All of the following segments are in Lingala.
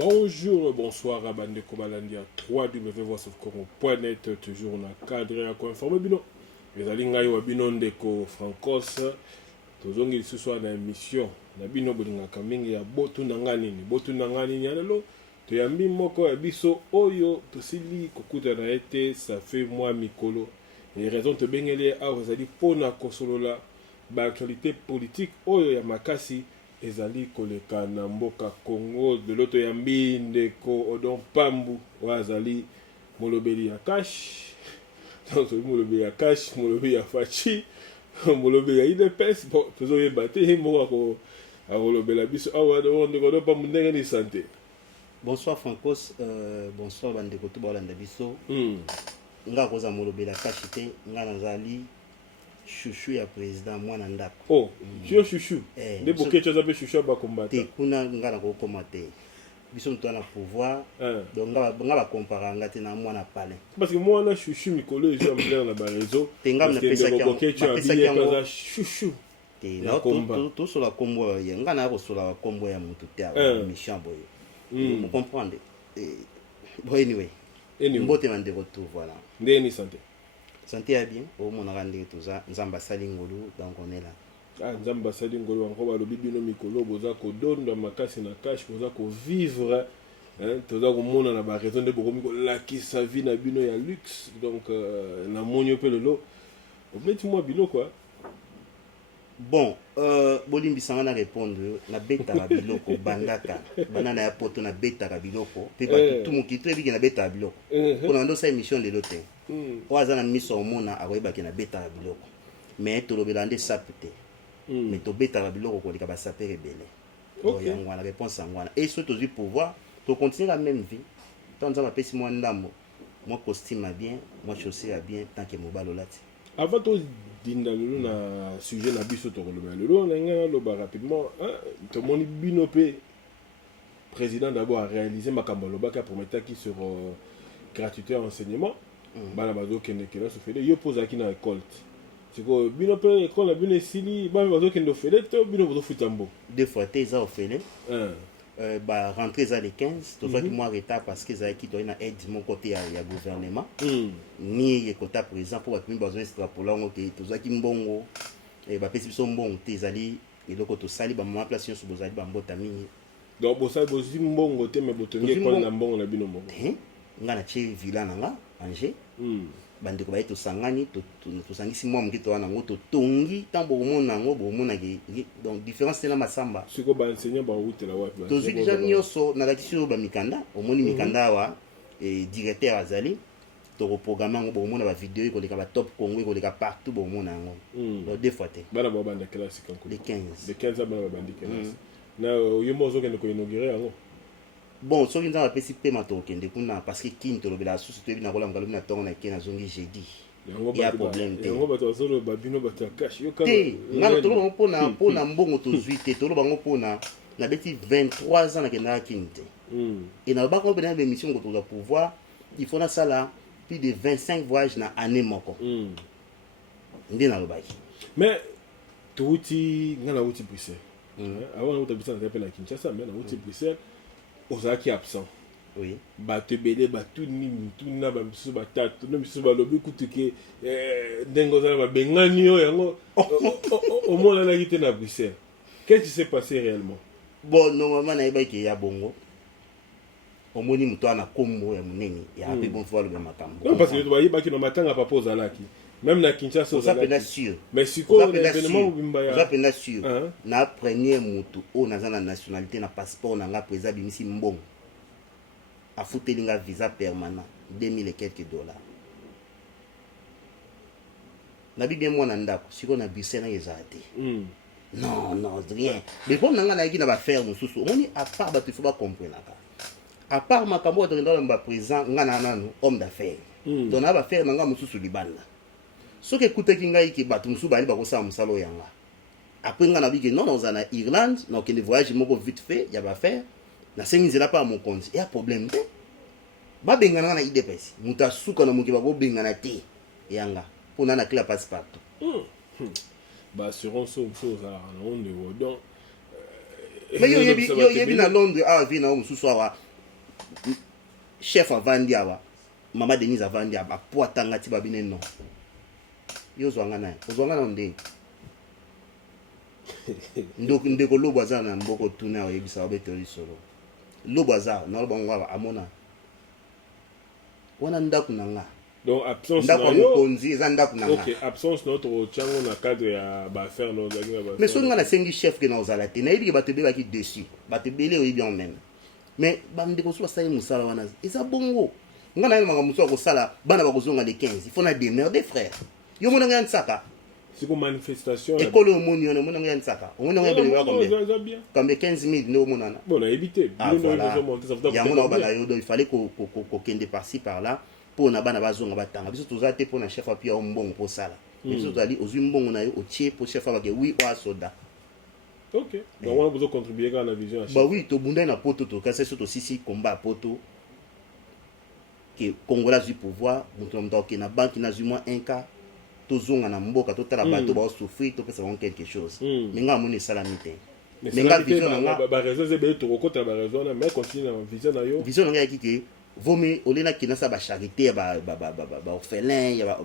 Bonjour, bonsoir à Bande Kobalandia 3W.net, toujours on a cadré à quoi informer bino. Les alinga yo bino ndeko francos, tozongi ce soir na émission na bino bolinga kamingi ya botu nangani nyalelo. To yambi moko ya biso oyo tosili kokuta na été ça fait mois mikolo. Les raisons te bengele a ozali pona kosolola ba actualité politique oyo ya makasi ezali koleka na mboka Congo de l'autre yambi ndeko Odon Pambu wazali molobeli ya cash donc molobeli ya cash molobeli ya fachi molobeli ya IDPS bon tozo yebate mo ko akolobela biso awa ndeko Odon Pambu ndenge ni santé. Bonsoir Francos, bonsoir bandeko to balanda biso. Nga koza molobela cash te nga nazali chouchou ya président mwana ndako. Oh, tu chouchou. Des bouquets tu as chouchou ba combattre. Te kuna nga na ko combattre. Biso mtu ana pouvoir. Donc nga ba comparer nga te na mwana palais. Parce que moi na chouchou mikolo ils ont bien na ba réseau. Tenga na pesa ki bouquet tu as bien chouchou. Te na to sur la combo ya nga na ko sur la combo ya mutu te a mission boye. Vous comprenez? Bon anyway. Mbote mande retour voilà. Ndeni santé. Santé à bien, au mon rendez toza nzamba salingolo donc on est là. Ah nzamba salingolo encore balobi bino mikolo boza ko donda makasi na cash boza ko vivre toza ko mona na ba raison de boko miko lakisa vie na bino ya luxe donc na monyo pe lelo. Obleti-moi bilo quoi. Bon, bolimbi sanga na répondre na beta la biloko bandaka banana ya poto na beta la biloko pe ba tout mon kitre bi na beta la biloko pour na ndo sa émission de l'hôtel oaza na miso omona akoyeba ke na beta la biloko mais to lobela nde sapete mais to beta la biloko ko lika ba sapere belé yango na réponse ngwana et surtout du pouvoir to continuer la même vie tant ça mapesi moi ndambo moi costume a bien moi chaussée a bien tant que mobalo lati avant to dinda lulu na sujet na biso to kolobela lulu nga loba rapidement to moni bino pe président d'abord a réalisé makambo lobaka promettait qui sur gratuité enseignement bana bazo kende kela so fede yo posa ki na école c'est que bino pe école na bino sili ba bazo kende fede to bino bazo futambo deux fois tes za ofele bah rentrer za les 15 to soit moi retard parce que za qui doit na aide mon côté ya gouvernement ni ye kota président pour que besoin extrapoler ngo te to soit ki mbongo et ba pesi so mbongo te zali eloko to sali ba ma place sur bozali ba mbota mingi donc bosali bozi mbongo te me botongi école na mbongo na bino mbongo nga na che villa nanga Angers bandeko baye to sangani to sangisi mwa mkito wana ngo to tongi tambo bomona ngo bomona ki donc différence na masamba siko ba enseignant ba utela wapi to zwi déjà nyoso na lakisio ba mikanda omoni mikanda wa directeur azali to programme ngo bomona ba vidéo ko leka ba top Congo ko leka partout bomona ngo donc deux fois te bana ba banda classe kanko les 15 bana ba bandi classe na yo mozo kende ko inaugurer ngo. Bon, so kinza apesi pe matokende kuna parce que kinto lobela susu to bina kola ngalo na tongo na kena zongi jeudi. Il y a problème te. Yango bato solo babino bato cash yo kama. Ngalo to lo pona mbongo to zuite to lo bango pona na beti 23 ans na kena kinte. Et na ba ko bena l'émission ko to pouvoir, il faut na sala plus de 25 voyages na année moko. Ndé na lobaki. Mais touti ngala uti Bruxelles. Avant on tabisa na appel à Kinshasa mais na uti Bruxelles. Ozaki absent. Oui. Bato belé bato ni na ba misu batatu no misu ba lobi kutuke dengo za ba bengani yo yango au moins na yité na Bruxelles. Qu'est-ce qui s'est passé réellement? Bon normalement na yeba ki ya bongo. Omoni muto ana kombo ya muneni ya pe bon fois le makambo. Non parce que tu yeba ki no matanga papa ozalaki. Même na Kinshasa ozalaki. Sûr. Mais si ko l'événement ubimba ya. Ozapena sûr. Na premier mutu o naza na nationalité na passeport na nga président bimisi mbongo. A futelinga visa permanent 2000 et quelques dollars. Na bi bien mwana ndako siko na bise na yezate. Non, rien. Mais comme nanga na yaki na ba faire mususu. Omoni à part ba tu faut pas comprendre ka. À part makambo to ndalo mba président nga na nanu homme d'affaires. Donc na ba faire nanga mususu libanda. Soki ekutaki ngai ki bato musu bali bakosala musalo yanga après nga na biki non dans na Irlande donc le voyage moko vite fait ya ba faire na sengi nzela pa mon compte ya problème te ba bengana na IDPS muta suka na muki bako bengana te yanga pona na clé passe partout ba assurance chose à Londres donc mais yo yebi na Londres a vi na musu so wa chef avandi awa mama Denise avandi aba po atanga ti babine non yo zwanga na ndenge ndeko lobo aza na mboko tuna oyebisa babeteli solo lobo aza na lobo ngwa amona wana ndaku nanga donc absence na yo konzi eza ndaku nanga OK absence notre chango na cadre ya ba faire no zaki ba mais so ngana sengi chef ke na ozala te na yebi bato beba ki dessus bato bele oyebi en même mais bandeko so basali musala wana eza bongo ngana yema muso ko sala bana bakozonga de 15 il faut na démerder frère yo mona ngana tsaka c'est comme manifestation école au moni on mona ngana tsaka on mona ngana bele combien comme 15 000 no mona bon on a évité ya mona bana yo il fallait ko kende par-ci par-là pour na bana bazonga batanga biso tozate pour na chef apia o mbongo pour sala biso tozali ozwi mbongo na yo otie pour chef abake oui o soda. OK donc on a besoin contribuer à la vision bah oui to bunda na poto to kasa so to sisi combat poto que Congolais du pouvoir mutomba ke na banque na zui moins 1 cas to zonga na mboka to tala bato ba souffrir to pesa quelque chose mais nga moni salamité mais nga vision na ba raison zebe to kokota ba raison na mais continue na vision na yo vision nga ki vomi olena kinasa ba charité ba orphelin ya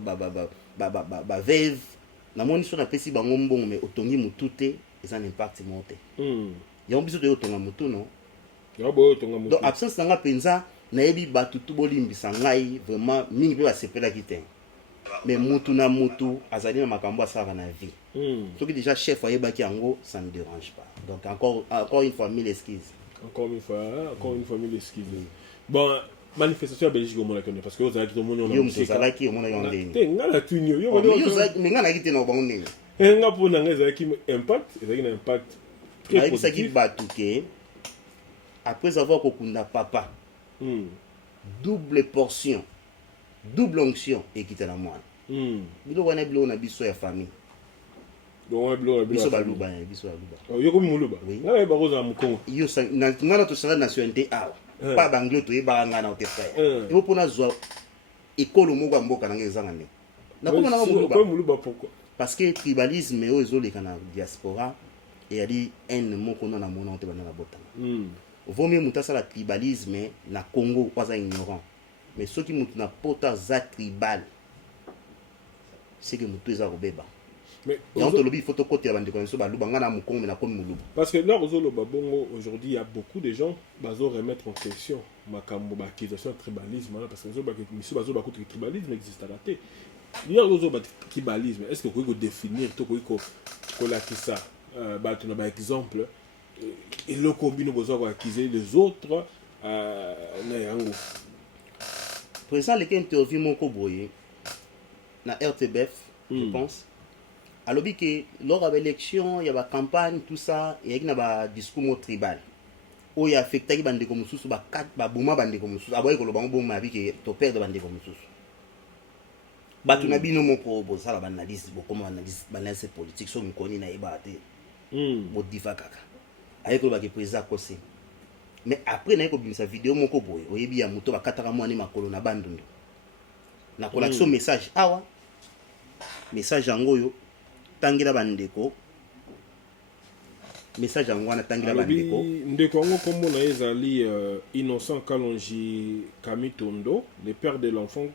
ba veuve na moni so na pesi bango mbongo mais otongi mutute eza impact monte ya biso to yotonga mutu no ya bo yotonga mutu donc absence nga penza na yebi batu tu bolimbisa ngai vraiment mingi pe ba sepela kite mais mutu na mutu azali na makambo asaka na vie soki déjà chef ayebaki yango ça ne dérange pas donc encore une fois mille excuses encore une fois mille excuses bon manifestation à Belgique au monde parce que vous avez tout le monde on a qui au monde on est ngala tunyo yo mais ngana ki te na bango ndenge nga pona ngeza ki impact ezaki na impact très positif batuke après avoir kokunda papa double portion double onction ekita na mwana bilo wana bilo na biso ya famille donc biso baluba yo ko muluba ngala ba koza mukongo yo ngana to sala nationalité a pas banglo to yeba ngana o te frère yo pona zwa ekolo moko mboka na ngeza ngane na ko na muluba pourquoi parce que tribalisme o ezoleka na diaspora et a dit en moko na mona te bana na botana vaut mieux muta sala tribalisme na Congo pas ignorant mais ceux qui mutu na pota za tribal c'est que mutu eza robeba mais on te lobi photo côté bande connaissance ba luba ngana mukongo na komi muluba parce que là ozolo babongo aujourd'hui il y a beaucoup de gens bazo remettre en question makambo ba accusation de tribalisme parce que bazo ba côté tribalisme existe à la tête il y a ozolo ba tribalisme est-ce que vous pouvez définir to ko la ça ba tu na ba exemple et le combine besoin d'accuser les autres na yango président lequel interview moko boye na RTBF je pense alobi que lors de l'élection il y a ba campagne tout ça et il y a ba discours tribal o ya affecté bande comme mususu ba kat ba buma bande comme mususu aboye ko lo bango boma bi que to perdre bande comme mususu ba tu na bino moko bo sala ba analyse bo comme analyse politique so ngoni na ebate bo diva kaka ayeko ba ke président kose mais après na ko bimisa vidéo moko boye oyebi ya moto bakataka mwani makolo na bandundu na collection message awa message yango yo tangira bandeko message yango wana tangira bandeko ndeko ngo kombo na ezali Innocent Kalonji Kamitondo le père de l'enfant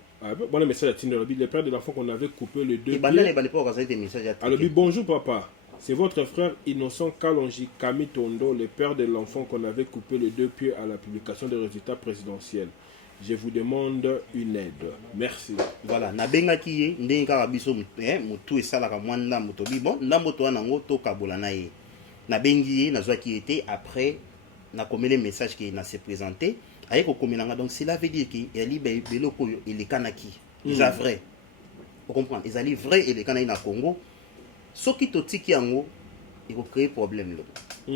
bon message à Tinder le père de l'enfant qu'on avait coupé les deux pieds. Alors bonjour papa. C'est votre frère Innocent Kalonji Kamitondo, le père de l'enfant qu'on avait coupé les deux pieds à la publication des résultats présidentiels. Je vous demande une aide. Merci. Voilà, na benga kiye ndenge kaka biso mutu esalaka mwanda moto bon ndambo to wana ngo to kabola na ye. Na bengi ye na zwa ki était après na komele message qui na se présenter aye ko komelanga donc cela veut dire que eli beloko yo elekanaki. C'est vrai. Vous comprenez? Ils allaient vrai et les canaux na Congo. Ce qui totiki yango il faut créer problème là.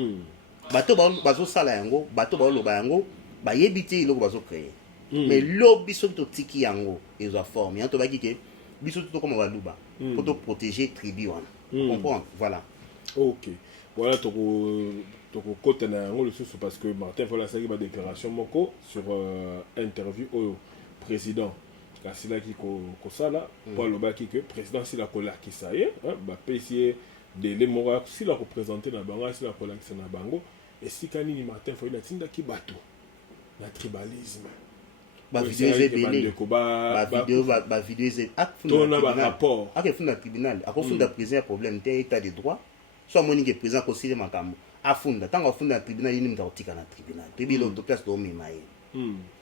Bato bazo sala yango, bato ba loba yango, ba yebiti iloko bazo créer. Mais lobby so totiki yango ils ont formé. En tout cas que biso to comme ba luba pour te protéger tribu wana. Comprendre? Voilà. OK. Voilà to côté na yango le sous parce que Martin voilà ça qui ba déclaration moko sur interview au président kasi là qui ko sala pour le baki que président si la kola qui ça y est ba pesier de les mora si la représenter na bango si la kola qui na bango et si kanini Martin faut il a tinda ki bato na tribalisme bavideo eza ebele bavideo eza tona barapport akefunda na tribunal akofunda président ya problème te état de droit so amoni ke président akosili makambo afunda ntango afunda na tribunal yini mutu akotika na tribunal toyebi to place toomema ye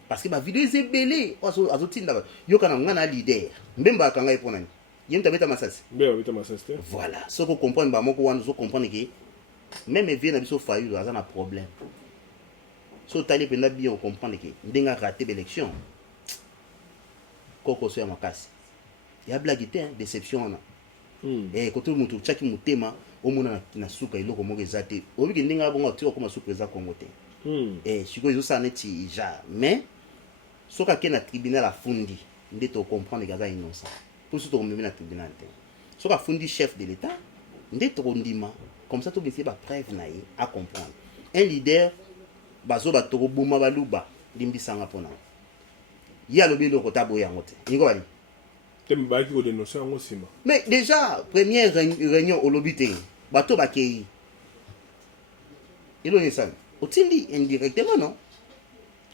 parce que bavideo eza ebele azotinda yokana nga na leader mbemba akanga ye mpo nani ye mutu abeta masasi te voilà soki ocomprendre bamoko wana ozocomprendre ke même vie na biso fayulu aza na problème so otali mpenza bien ocomprendre ke ndenge arate baélection koko so ya makasi ya blage te déception wana kote moto otyaki motema omona na suka eloko moko eza te obiki ndenge abongo otika okoma suka eza kongo te sikoyo ezosala neti ja mais soki ake na tribunal afundi nde tocomprendre ke aza innocent mpo so tokomemi na tribunal te soki afundi chef de l'état nde tokondima comme ça tobesi bapreuve na ye acomprendre un leader bazo batokoboma baluba limbisanga mpona ye alobi eloko ta boye yango te ingo bali te bayaki kodénonce yango nsima mais déjà première réunion olobi te bato bakei eloni esami otindi indirectement non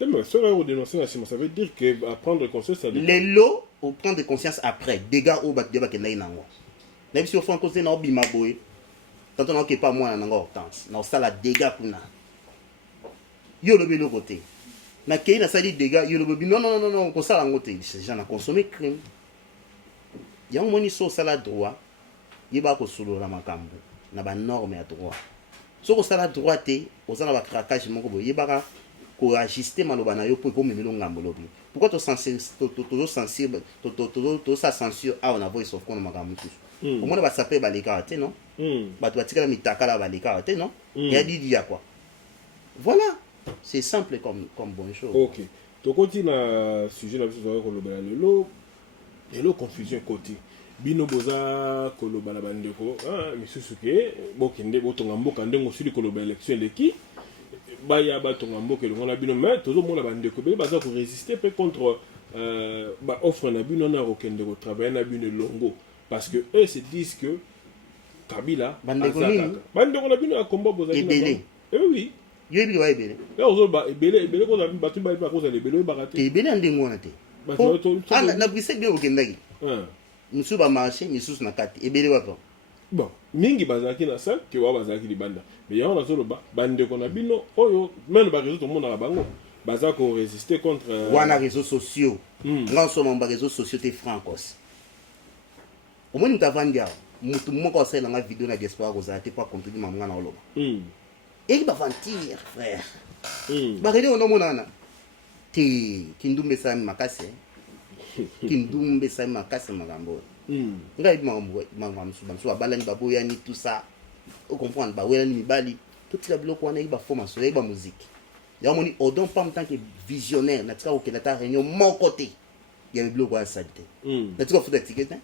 mais soki kodénonce na nsima ça veut dire que apprendre conscience lelo oprendre conscience après dégâts oyo bato de bakendaki nango na biso ofan kose na obima boye tanto na okepa mwana nango hortense na osala dégâts kuna yo olobi eloko te nakei nasali dégâts yo olobi non kosala yango te déjà na consommé crime yango moni so osala droit yeba kosolola makambo na banorme ya droit soki osala droit te oza na bacraquage moko boye yebaka koajuste maloba na yo mpo ekomemela ngambo lobi pourquoi tosala censure awa na voice of kono makambo mosusu omona basape balekaka te non bato batikala mitakala balekaka te non ya didi ya quoi voilà c'est simple comme bonne chose. Ok tokoti na sujet na biso tozali kolobela lelo confusion côté bino boza koloba na bandeko misusu ke bokende botonga mboka ndenge osili koloba élection eleki baya batonga mboka elongo na bino mais tozomona bandeko ebele baza korésister mpe contre baoffre na bino na kokende kotravaille na bino elongo parce que eux se disent que Kabila bandeko na bino ya kombo bozali ebele oui yo ebi wa ebele ozoba ebele koza batu bali ba koza ebele bakate ebele ndenge wana te na Bruxelles bien okendaki misusu bamarché misusu na kati ebele wapi bon mingi bazalaki na salle ke wa bazalaki libanda mais yango nazoloba bandeko na bino oyo mene baréseau tomonaka bango baza korésister contre wana réseaux sociaux nga nsoma ba réseaux sociaux te francos omoni mutu avandi awa mutu moko asalelanga video na diaspora kozala te po akompli mamunga na oloba eki baventir frère barede onomonana te kindumba esami makasi kindumba esami makasi makambo oyo ngai yebi makambo mosusu babalani baboyani tout ça ocomprendre baboyani mibali totika biloko wana yebi baformation yebi bamuziki yango moni odon pam tant que visionnaire natika kokenda ta réunion moko te yabe biloko wana sali te natika kofuta tike te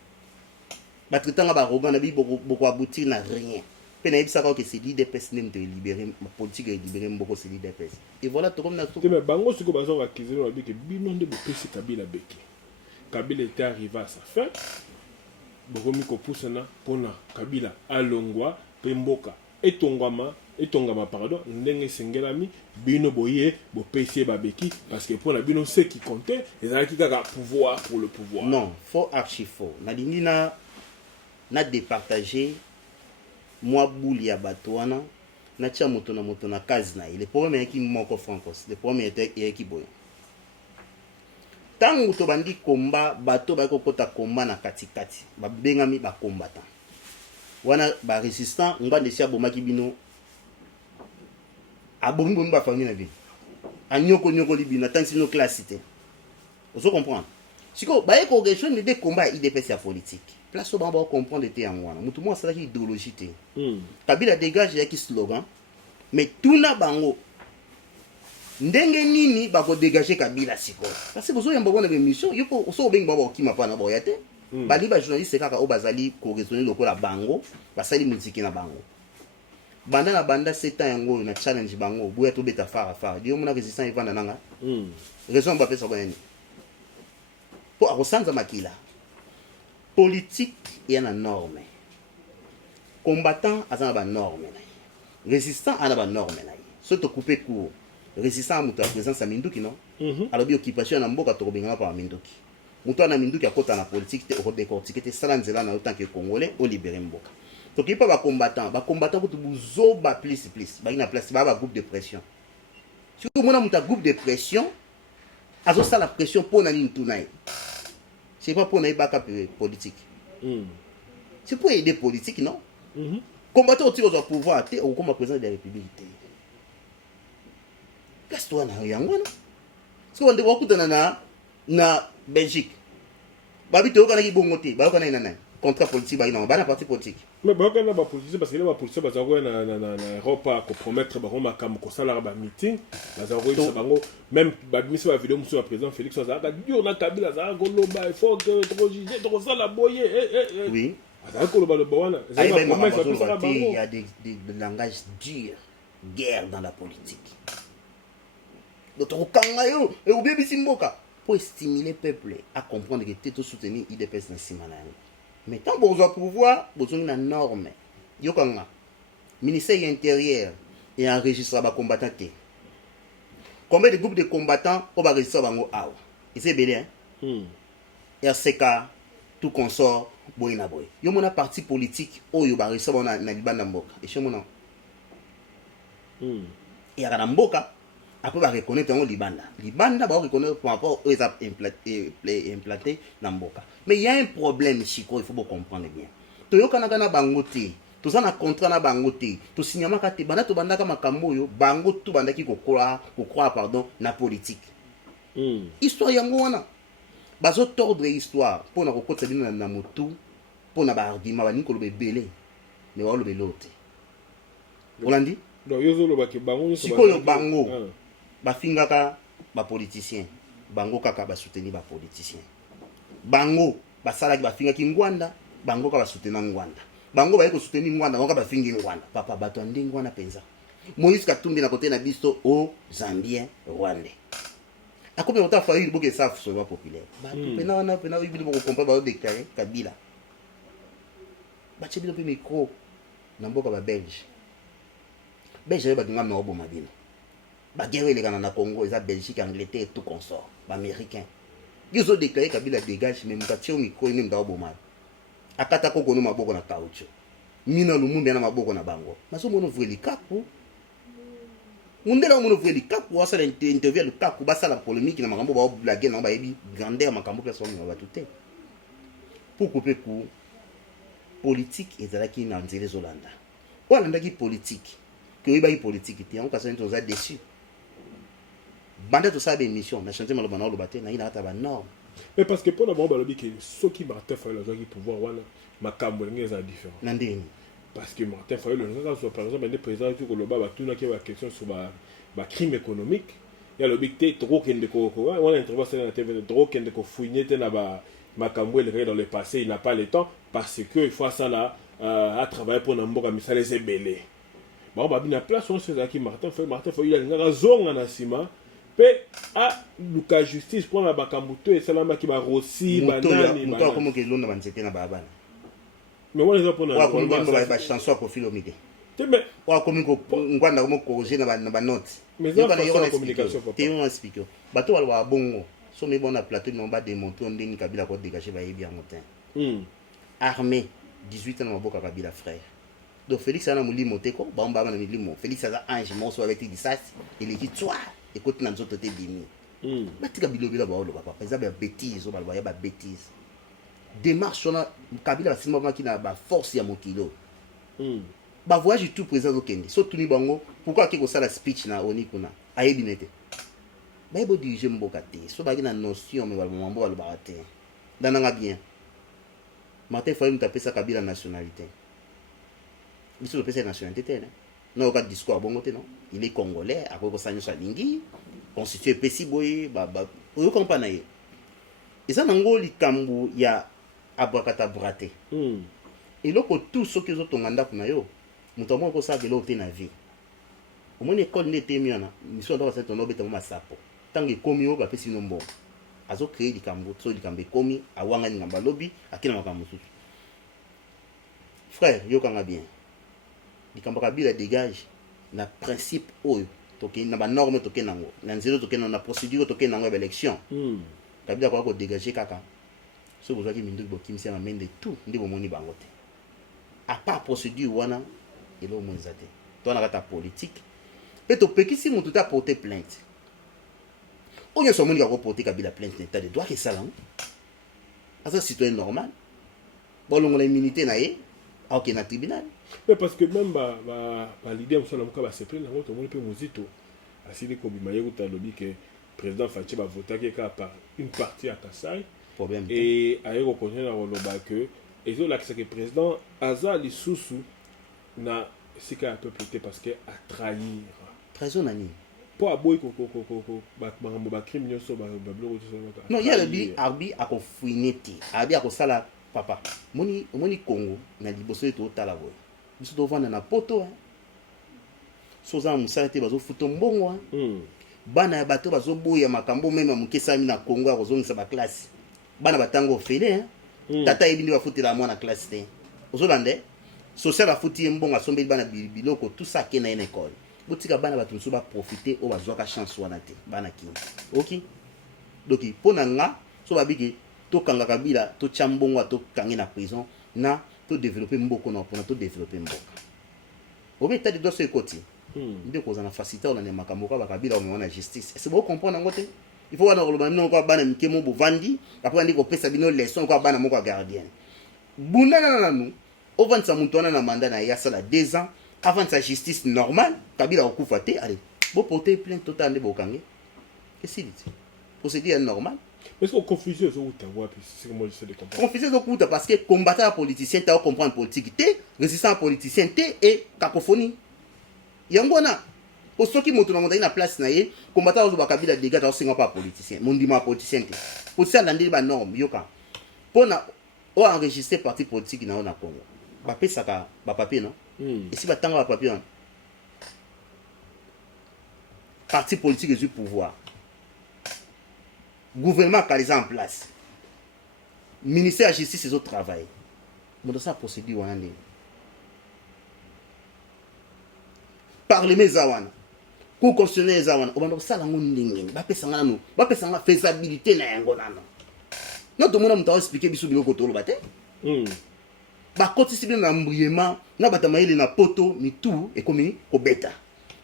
batritanga barogan na bibi bokoaboutir na rien mpe nayebisaka oke c'est l'IDPS nde moto elibere politique elibere mboko c'est l'IDPS et voilà tokomi na mais bango siko baza koakize na bike bino nde bopesi Kabila beke Kabila était arrivé à sa fin bokomi kopusana mpona Kabila alongwa mpe mboka etongama pardon ndenge esengelami bino boye bopesi ye babeki parce que mpona bino ce qui comptait ezalaki kaka pouvoir pour le pouvoir non faux archi faux nalingi na départager moi bouli ya bato wana natia moto na kazi na ye le problème eyaki moko francos le problème eyaki boye ntango tobandi komba bato bayaki kokota komba na katikati babengami bakombatan wana barésistant ngwande esi abomaki bino abomi bafamille na bino anyokonyokoli bino atangisi bino classe te ozo comprendre sikoyo baye korejoindre de komba ya idps ya politique place oyo bango bacomprendre te yango wana motu moko asalaki idéologie te Kabila dégage eyaki slogan mais tuna bango ndenge nini bakodégage Kabila sikoyo parce que bozoyamba bona bémission yo mpo so obengi bango bakokima mpana boya te bali bajournaliste kaka oyo bazali koraisonne lokola bango basali muziki na bango banda na banda 7 ans yango na challenge bango boya tobeta fara dio mona résistant evanda nanga raison bapesa bonene po akosanza makila politique et na norme combattant aza na ba norme na résistant ana ba norme na so to couper court résistant moto ya présence ya minduki non alobi occupation na mboka tokobengana pa minduki moto na minduki akota na politique te okodecortiquer te sala nzela na autant que congolais o libérer mboka toki pa ba combattant ko tubuzo ba plus ba ina place ba groupe de pression si ko mona moto groupe de pression azo sala pression pour na nini tunaye c'est pas pour na ibaka politique c'est pour aider politique non combattant au au pouvoir te au comme président de la république te place toi na yango non so on devrait kutana na Belgique babi to kana ki bongo te ba kana nana contrat politique ba ina ba na parti politique mais ba kana ba politique parce que les ba politique ba za ko na Europe à compromettre ba makam ko sala ba meeting ba za ko isa bango même ba mise ba vidéo monsieur président Félix za ka dio na Kabila za ko loba il faut que trop juger trop ça la boyer oui ça ko loba le bawana ça il y a des langages durs guerre dans la politique d'autres kangayo et ou bien bisimboka pour stimuler le peuple à comprendre que tu es soutenir IDPS dans Simana. Mais tant que vous avez pouvoir, vous avez une norme. Yokanga, ministère intérieur et enregistré les combattants. Combien de groupes de combattants on va enregistrer bango awa? Et c'est bien, hein? RCK, tout consort, boyina boy. Yo mona parti politique, oh yo va enregistrer na libanda mboka. Et chez mona. Et à mboka. Après, on va reconnaître le Libanda. Libanda va reconnaître par rapport aux implantés dans Mboka. Mais il y a un problème, Chico, il faut comprendre bien. Tu as un bangote, tu as un contrat na bangote, tu signes un kate, banda tu banda kama kamboyo, bango tu banda ki ko croire pardon na politique. Histoire yango wana. Bazo tordre histoire pour na kokota bino na motu, pour na ba argument ba ni ko lobe belé. Mais wa lobe lote. Olandi? Donc yozo loba ke bango sikoyo bango. Bafingaka ba politicien bango kaka ba soutenir ba politicien bango basala ki bafingaki ngwanda bango ka ba soutenir ngwanda bango ba yeko soutenir ngwanda bango ka bafingi ngwanda papa bato andi ngwanda penza Moïse Katumbi na côté na biso o Zambien Rwandais akope ota failli boke saf so ba populaire ba pena wana pena ibili boko comprendre ba déclarer Kabila ba chebilo pe micro na mboka ba Belge ba ngam na obo mabino ba guerre les na Congo, les Belgique, Angleterre, tout consort, les Américains. Ils ont déclaré Kabila dégage, mais Moukatio micro ni mda obo mal. Akata koko no maboko na kaucho. Mina lumumbi na maboko na bango. Maso mono vreli kapu. Mundela mono vreli kapu, wasa interview le kapu, basa la polémique na makambo ba blaguer na ba yebi grandeur makambo ka so ba tuté. Pour couper court, politique ezalaki na nzele zolanda. Olanda ki politique. Que oui ba politique ti on ka sento za déçu. Bande tout ça émission na chanter malo banalo baté na ina ta ba norme mais parce que pour la bombe lobi que ceux qui Martin Fayulu qui pouvoir wana makambo ngeza différent nandeni parce que Martin Fayulu ça par exemple des présidents qui ko loba ba tuna ki ba question sur ba crime économique ya lobi té trop kende ko wana intervention na TV trop kende ko fouiner té na ba makambo le dans le passé il n'a pas le temps parce que il faut ça là à travailler pour na mboka misale c'est belé bon ba bina place on sait qui Martin Fayulu il ngaka zonga na sima pe a luka justice pour la bakambuto et salama qui va rossi banani muto comme que l'on va nzete na babana mais on les a pour na on va ba chanson à profil omide te mais wa comme ko ngwanda comme corriger na ba note mais ça la communication papa te on explique bato wa bongo so me bon na plateau non ba démontrer on ndeni Kabila ko dégager ba yebi en motin armée 18 ans na boka Kabila frère donc Félix ana mulimo teko ba mba na milimo Félix aza ange mo so avec des sas il est toi écoute na nzoto te bimi batika bilobela ba oloba papa eza ba bêtise ba ba bêtise démarche on a Kabila simba maki na ba force ya mokilo ba voyage tout présent okende so tuni bango pourquoi ke ko sala speech na oni kuna ayebi nete ba ebo diriger mboka te so ba na notion mais ba mambo ba loba te dananga bien Martin Fayulu tapesa Kabila nationalité biso pesa nationalité te non pas discours bongo te non il est congolais à quoi ça nous lingi constitué pesi boy ba o compana ye eza nango likambu ya abrakatabrate et loko tout ce que les autres nganda kuna yo muto mo ko sa de l'autre na vie au moins école n'était miana mission doit être no beta ma sapo tangi komi yo ba pesi nombo azo créer likambu so likambe komi awanga ngamba lobby akina makambo susu frère yo kanga bien likambo Kabila dégage na principe oyo toke na ba norme toke nango na nzelo toke na procédure toke nango ba élection kabila ko dégager kaka so bozaki minduki bokimisi na mende tout ndi bomoni bango te à part procédure wana elo mwenza te to na kata politique pe to pekisi mutu ta porter plainte oyo so moni ko porter kabila plainte n'état de droit que ça là asa citoyen normal bolongo la immunité na ye ok na tribunal. Mais parce que même l'idée de la CP, que le président Fachi va voter par une partie à Kassai et à reconnaître que le président Aza Lissousou n'a ce qu'il a peuplé parce qu'il a trahi. Trahison nani. Pour aboy crime non, il y a le arbi à fouiner arbi à sala papa. Moni Congo na liboso to tala boy. Biso to vanda na poto soza musala te bazo futo mbongo bana ya bato bazo boya makambo meme mukesa mi na Congo ya kozongisa ba classe bana batango fele tata ebindi ba futela mwana classe te ozolande social a futi mbongo asombe bana biloko tout ça ke na une école botika bana bato so ba profiter o bazwa ka chance wana te bana kini OK donc pona nga so babiki to kanga kabila to chambongo to kangi na prison na to développer mboko na pona to développer mboka obe tadi do se côté nde ko na facilité on na makambo ka bakabila on na justice c'est bon comprendre ngote il faut wana ko non ko bana mikemo bovandi après ndiko pesa bino leçon ko bana moko gardien bunda na nous au vendre sa muntona na mandat na ya sala 2 ans avant sa justice normale kabila okufa te allez bo porter plainte total de bokange et si dit procédure normale. Est-ce qu'on confusion sur ta voix puis c'est comment j'essaie de comprendre. Confusion sur parce que combattant politicien tu comprendre politique té résistant politicien té et cacophonie. Yangona pour ceux qui montent dans la place na ye combattant au bakabila dégâts dans singa pas politicien mon dima politicien té. Pour ça landé ba norme yoka. Pour na o enregistrer parti politique na on a Congo. Ba pesa ka ba papier non. Et si ba tanga ba papier parti politique du pouvoir. Gouvernement qui est en place, ministère de la justice et au travail. Mais dans sa procédure, on a parlement zawana, cour constitutionnelle zawana, on va ça la ngondingi, ba pesanga no, ba pesanga faisabilité na ngona no. Non tout le monde m'a expliqué biso biloko to lo bate. Ba koti sibi na mbriema, na batamaile na poto mi tout et comme ko beta.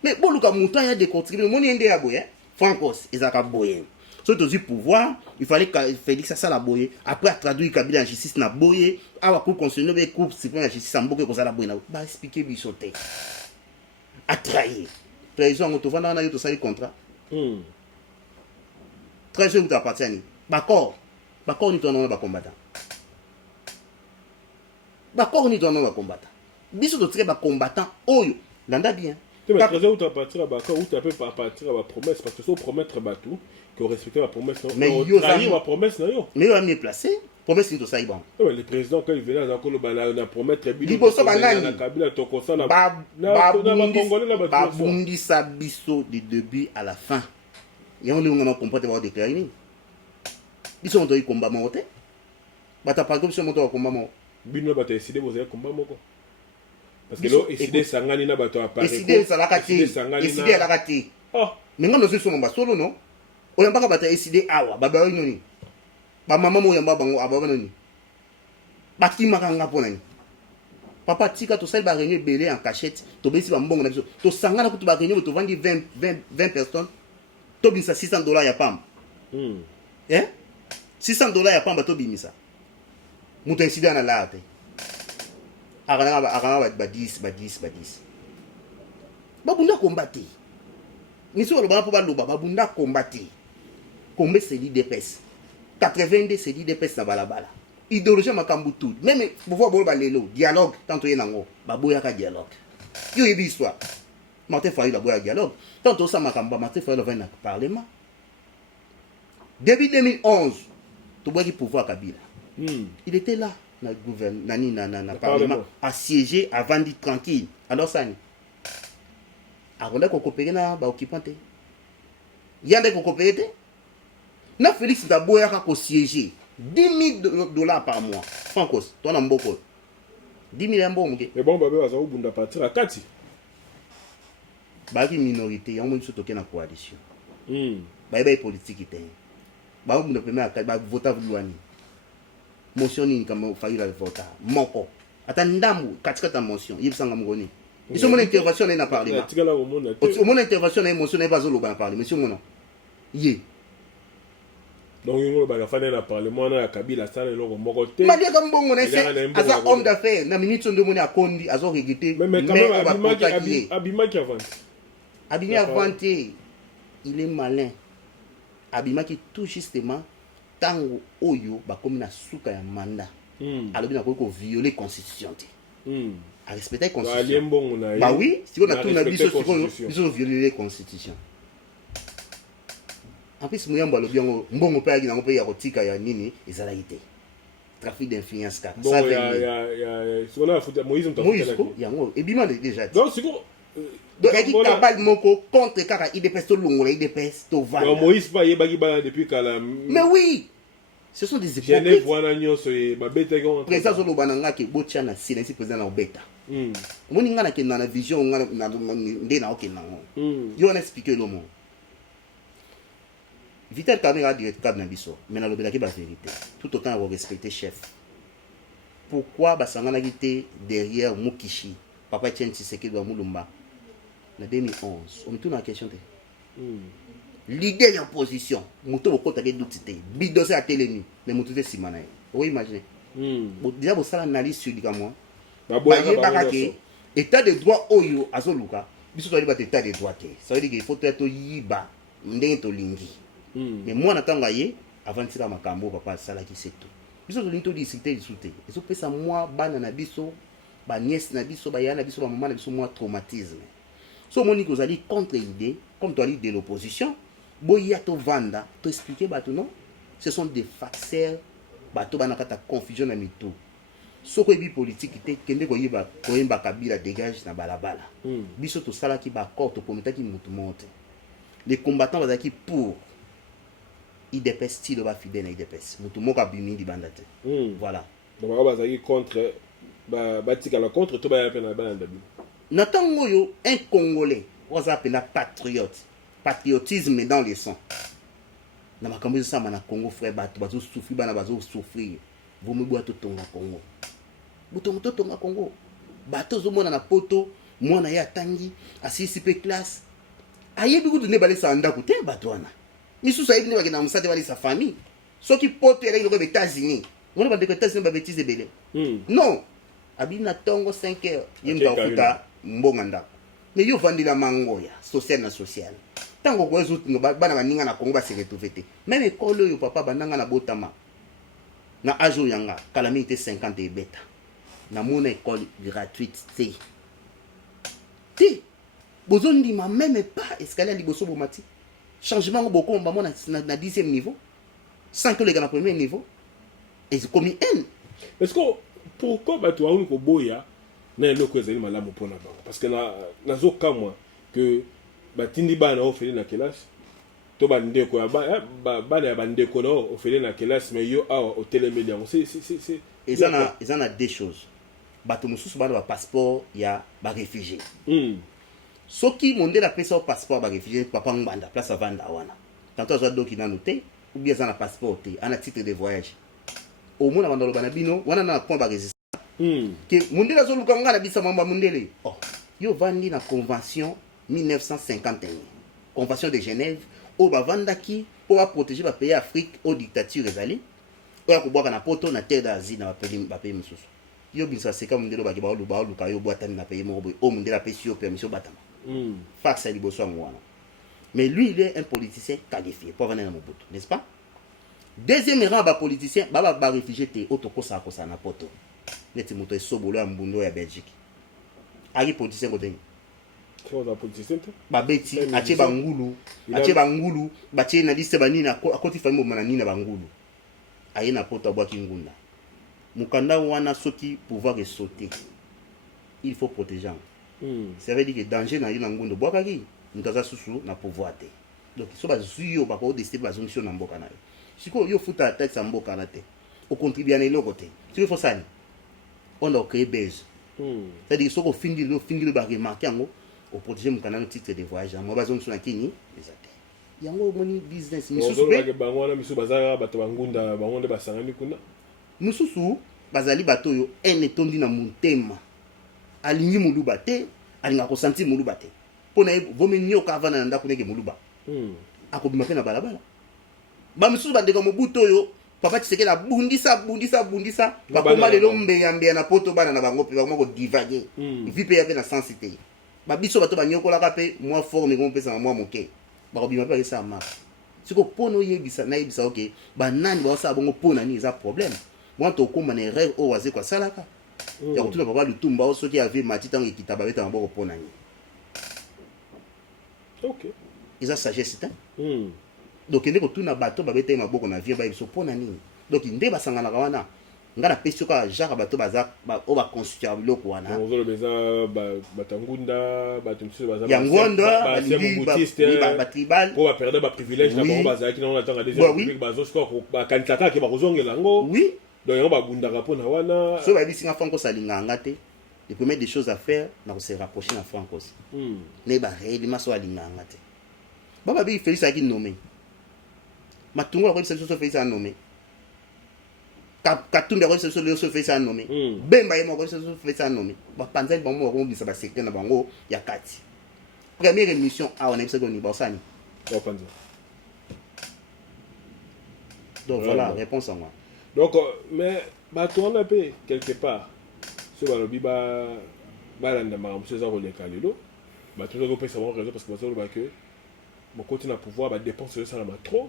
Mais bon luka muta ya de contribuer, mon ende ya boye, francos ezaka boye. Surtout du pouvoir, il fallait que Félix ça la boye. Après traduire Kabila en justice na boye, à cour constitutionnelle et cour suprême en justice en boye comme ça la boye na. Ba expliquer bisoté. A trahir. Trahison on te vend na yo to sali contrat. Trahison tu appartient. D'accord. D'accord ni ton nom ba combattant. D'accord ni ton nom ba combattant. Biso to très ba combattant oyo. Landa bien. Mais trahison tu appartient ba ou tu peux pas partir à la promesse parce que so promettre ba tout. Que respecter la promesse. Mais yo trahir la promesse na yo. Mais yo mieux placé. Promesse ni to ça bon. Le président quand il venait à ko na promettre liboso banani Kabila to ko ça na babundi sa biso du début à la fin. Et on ne comprend pas déclarer ni. Biso on doit y combat monter. Bata par exemple sur moto combat mo. Bino bata décider vous allez combat moko. Parce que là décider sangani na bato appareil. Décider ça la kati. Décider la kati. Oh, mais ngano se so mba solo non. Oyamba bata décider awa baba noni. Ba mama mo yamba bango ababa noni. Baki makanga pona ni. Papa tika to sel ba réunion belé en cachette, to besi ba mbongo na biso. To sangana ko to ba réunion to vandi 20 personnes. To binsa $600 ya pam. Eh? $600 ya pam ba to bimisa. Muto incident na laate. Akana ba 10. Babunda combattre. Miso lo bana po ba loba babunda combattre. Combien c'est l'IDPS 82 c'est l'IDPS na balabala. Idéologie makambu tout. Même pouvoir bolo balelo dialogue tanto yenango baboya ka dialogue. Yo yebi histoire. Martin Fayulu la boya dialogue. Tanto ça makamba Martin Fayulu va na parlement. Début 2011 to boya ki pouvoir Kabila. Il était là na gouvernement na parlement assiégé avant d'être tranquille. Alors ça ni. Aronda ko coopérer na ba occupante. Yande ko coopérer na Félix Daboya ko siéger $10,000 par mois. Francos, toi na mboko. 10 000 mbongo. Mais bon baba baza obunda partir à kati. baki minorité yango biso toke na coalition bayeba politique te ba mu na premier ba vota vulwani motion ni kama fayula vota moko ata ndambu katika motion yibsanga mngoni biso mon intervention na parlement tikala omona mon intervention na motion na bazo loba na parlement monsieur mona ye donc ngo ba fana na parlement na Kabila sala loko moko te mali ka mbongo na se asa homme d'affaires na minute ndo moni akondi azo regretter mais quand même Abimaki avanté il est malin Abimaki tout justement tango oyo ba komi na suka ya mandat alobi na ko violer constitution te a respecter constitution bah oui si on a tout na biso violer constitution en plus muyamba alobi yango mbongo pe yango pe ya kotika ya nini ezalaki te trafic d'influence ka ça ya on a foutu Moïse yango ebima déjà donc siko donc il kabal moko contre kaka IDPS to longola IDPS to va Moïse pas yebaki ba depuis kala mais oui ce sont des hypocrites. Je ne vois pas nyonso e babeta ko président zo lobana ngaki botia na silence président na obeta moni ngana ke na vision ngana na ndé na okena yo on expliquer le mot Vital Kamerhe a direct cap na biso mais na lobela ki ba vérité tout autant à respecter chef pourquoi basangana kité derrière Mukishi papa Etienne Tshisekedi wa Mulumba na 2011 on me tourne la question te l'idée de position moto bokota ke doutité bidose à telemi mais moto te simana oui imagine déjà bo sala analyse sur moi ba bakake état de droit oyo azoluka biso to ba état de droit ça veut dire qu'il faut être yiba ndenge to lingi mais moi natanga ye avant tira makambo papa sala ki seto biso to linto discuter discuter eso pesa moi bana na biso ba nièce na biso ba yana biso ba maman na biso moi traumatisme so moni ko zali contre idée comme toi de l'opposition boya to vanda to expliquer bato non ce sont des facteurs bato banakata confusion na mito soko ebi politique te kende ko yeba Kabila dégage na balabala biso to sala ki ba accord to prometaki mutu monte les combattants bazaki pour IDPS style ba fidèle na IDPS mutu moko abimi di bandate voilà donc bazaki contre ba tika la contre to ba yapena banda bi natango yo un congolais oza pena patriote patriotisme dans les sons na makambo ça na Congo frère bato souffrir bana bazo souffrir vous me boire to tonga Congo buto tonga Congo bato zo mona na poto mwana ya tangi asisi pe classe ayebi kutu ne bale sa ndako te bato wana misusu ayebi ne ba na musate bale sa famille soki poto ya les États-Unis mona ba de États-Unis ba bêtise belé non abina tongo 5 heures yemba futa mbonga ndako mais yo vandila mangoya social na social tango ko ezo bana baninga na Congo ba se retrouver te même école yo papa bananga na botama na ajo yanga calamité 50 et beta na mona école gratuite te bozondi ma même pas escalier liboso bomati changement beaucoup ba mona na 10e niveau sans que les gars na premier niveau et commis N est-ce que pourquoi bato wa ko boya na eloko ezali malamu pona bango parce que na zo kamwa que batindi bana ofeli na kelasi to bandeko ya bana ya bandeko na ofeli na kelasi mais yo awa hotel media c'est ils en a deux choses bato mususu bana ba passeport ya ba réfugié soki monde la pesa au passeport ba réfugié papa nganda place avanda wana tanto zo doki na noté ou bien ça na passeport te ana titre de voyage au moins bana lobana bino wana na point ba résistance que monde la zo lukanga na bisa mamba mundele oh yo vandi na convention 1951 convention de Genève au bavandaki pour protéger ba pays Afrique aux dictatures ezali oya ko boka na poto na terre d'Asie na ba pays mususu yo bisa seka mundelo ba kiba luba luka yo boatani na pays moko o mundela pesi yo permission batama fax à liboso ngwana mais lui il est un politicien qualifié pour venir na Mobutu n'est-ce pas deuxième rang ba politicien ba réfugié te otoko sa ko sa na poto neti moto esobolo ya mbundo ya Belgique aki politicien kodeni babeti atie bangulu batie na liste banina akoti famille bomana nina bangulu aye na poto abwaki ngunda mukanda wana soki pouvoir est sauter il faut protéger ça veut dire que danger na yina ngundo bwakaki mutaza susu na pouvoir te donc so bazuyo bako décider bazongisio na mboka nayo siko yo futa taxe ya mboka na te au contribuer na eloko te siko faut ça on a créé base c'est-à-dire soko findi ba remarquer ngo protéger mon canal titre de voyage moi bazon sur kini eza te yango moni business misusu pe bango wana misusu bazala bato bangunda bango nde basangani kuna misusu bazali bato yo ene tondi na motema alingi moluba te alinga ko sentir moluba te pona bomi nyoka avana na ndako neke moluba akobima pe na balabala ba misusu bandeka mobuto yo papa Tshisekedi bundisa bakoma lelo mbeya na poto bana na bango pe bango ko divaguer vi pe yape na sensité ba biso bato banyokolaka pe moi forme ko pesa moi moke bakobima pe ça marche siko pono yebisa na yebisa ok ba nani ba sa bongo pona ni eza problème moi to koma na erreur o waze kwa salaka ya kutuna papa lutumba o soki ave matita ngi kitaba beta maboko pona ni ok eza sagesse ta donc ndeko tuna bato babeta maboko na vie ba biso pona ni donc nde basangana wana ngana pesi ka jara bato baza o ba constituer biloko wana ozolo beza batangunda bato msusu baza yangonda ba tribal ko ba perdre ba privilège na bango baza ki na tanga deuxième république bazo score ba kandidata ke ba kozongela ngo oui donc yango ba bundaka pona wana so ba bisinga franco salinga ngate les premières des choses à faire na se rapprocher na francos ne ba réellement so alinga ngate baba bi Félix aki nommé matungo la ko biso so Félix a nommé Katumbi ko biso so Félix a nommé Bemba yemo ko biso so Félix a nommé ba panzali bango ko bisa ba secteur na bango ya kati première émission a on a biso ko ni bosani ba panza donc voilà réponse à moi donc mais bato wana pe quelque part so balobi balanda makambo so eza koleka lelo bato ozo kopesa bango raison parce que bazoloba que bokoti na pouvoir badépense ezosalama trop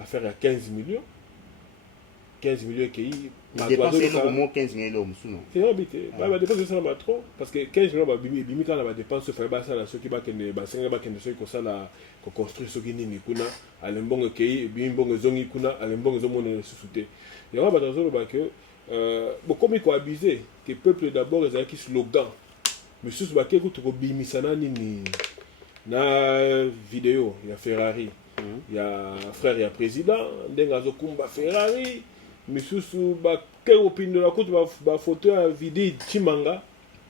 affaire ya 15 millions ekei dépense 15 millions musuno habité badépense ezosalama trop parce que 15 millions babimi kaka na badépense ofaye basala soki basengeli bakende soki kosala koconstruire soki nini kuna alembongo ekei ebimi mbongo ezongi kuna alembongo ezomonela lisusu te yango bato bazoloba que bokomi koabuse ke peuple d'abord ezalaki slogan misusu bakei kutu kobimisana nini na video ya Ferrari ya frère ya président ndenge azokumba Ferrari misusu bakei kopindola kutu ba photo ya Vidi Chimanga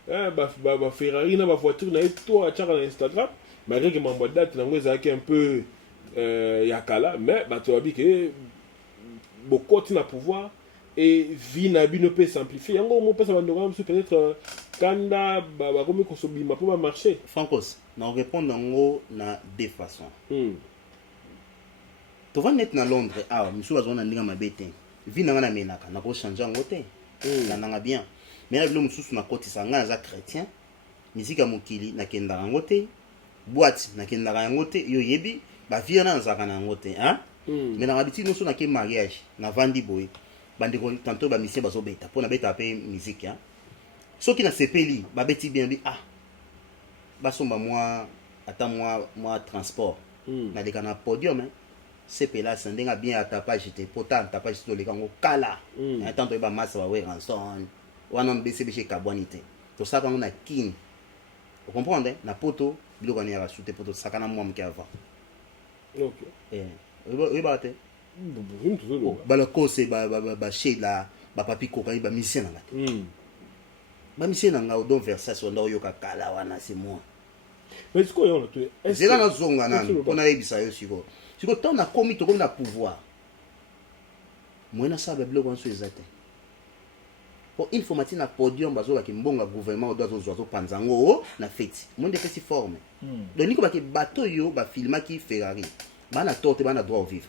ba Ferrari na ba voiture na eto achaka na Instagram malgré que mambo date nango ezalaki un peu ya kala mais bato babi ke bokoti na pouvoir et vie na bino peut s'amplifier yango mo pesa bandonga peut-être kanda bakomi kosobima po ba marché francos na répondre nango na deux façons to va net na Londres misu bazona ndinga mabete vie nanga na menaka na ko changer yango te na nanga bien mais na bilo mususu na kotisa nga za chrétien musique ya mokili na kenda yango te boîte na kenda yango te yo yebi ba vie na nzaka na yango te mais na habitude noso na ke mariage na vandi boy bande ko tantôt ba mission bazo beta pona beta pe musique soki na sepeli ba beti bien bi basomba moi ata moi transport na deka na podium sepela sendenga bien ata page te potan ta page to le kango kala tanto ba massa wa ranson wana mbese chez carbonité to ça quand on a kin vous comprenez na poto biloko ni ya shooter poto sakana moi mki avant OK oui bate bala kose ba chez la ba papi kokani ba mission na ba mission na don Versace onda oyoka kala wana c'est moi mais ce qu'on a tu est-ce que na zonga nani on a ebisa yo siko tant na komi to comme na pouvoir moi na sabe bloko nso ezate pour informatique na podium bazola ki mbonga gouvernement doit zo panzango na fête monde fait si forme donc niko ba ke bateau yo ba filma ki Ferrari bana torte bana droit au vivre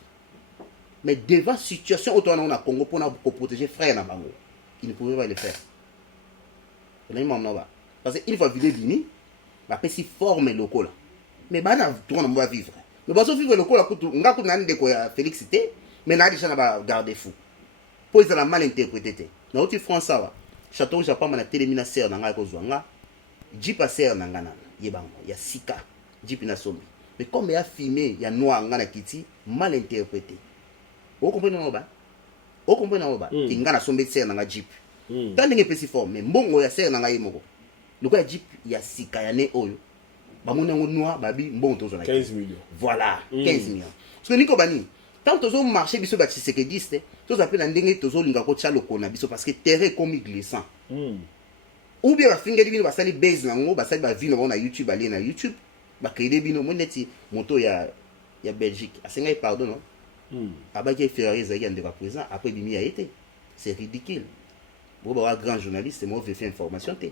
mais devant situation autour na Congo pour na protéger frère na bango il ne pouvait pas le faire parce que il faut vivre bini ba pesi forme lokola mais bana droit na va vivre mais bazo vivre lokola kutu ngaku nani ndeko ya Félix té mais na déjà na ba garder fou pour ils la mal interprété na oti France wa château japon na télémina serre na nga ko zwanga jeep a serre na ngana yebango ya sika jeep na sombi mais comme ya filmé ya noir ngana kiti mal interprété vous comprenez ba kinga na sombi serre na nga jeep tant ndenge pesi forme mais mbongo ya serre na nga yemoko lokola jeep ya sika ya ne oyo bamona ngo noir babi mbongo tozo na 15 millions voilà 15 millions parce que niko bani tant tozo marché biso ba Tshisekedi tozo appelle ndenge tozo linga ko tcha lokona biso parce que terrain comme glissant ou bien bafingeli bino basali base nango basali bavino bango na YouTube alie na YouTube bakreede bino mo neti moto ya Belgique asengai pardon non abaki Ferrari ezalaki ya ndeko ya président après bimi ya ye te c'est ridicule bo bawa grand journaliste mo vefe information te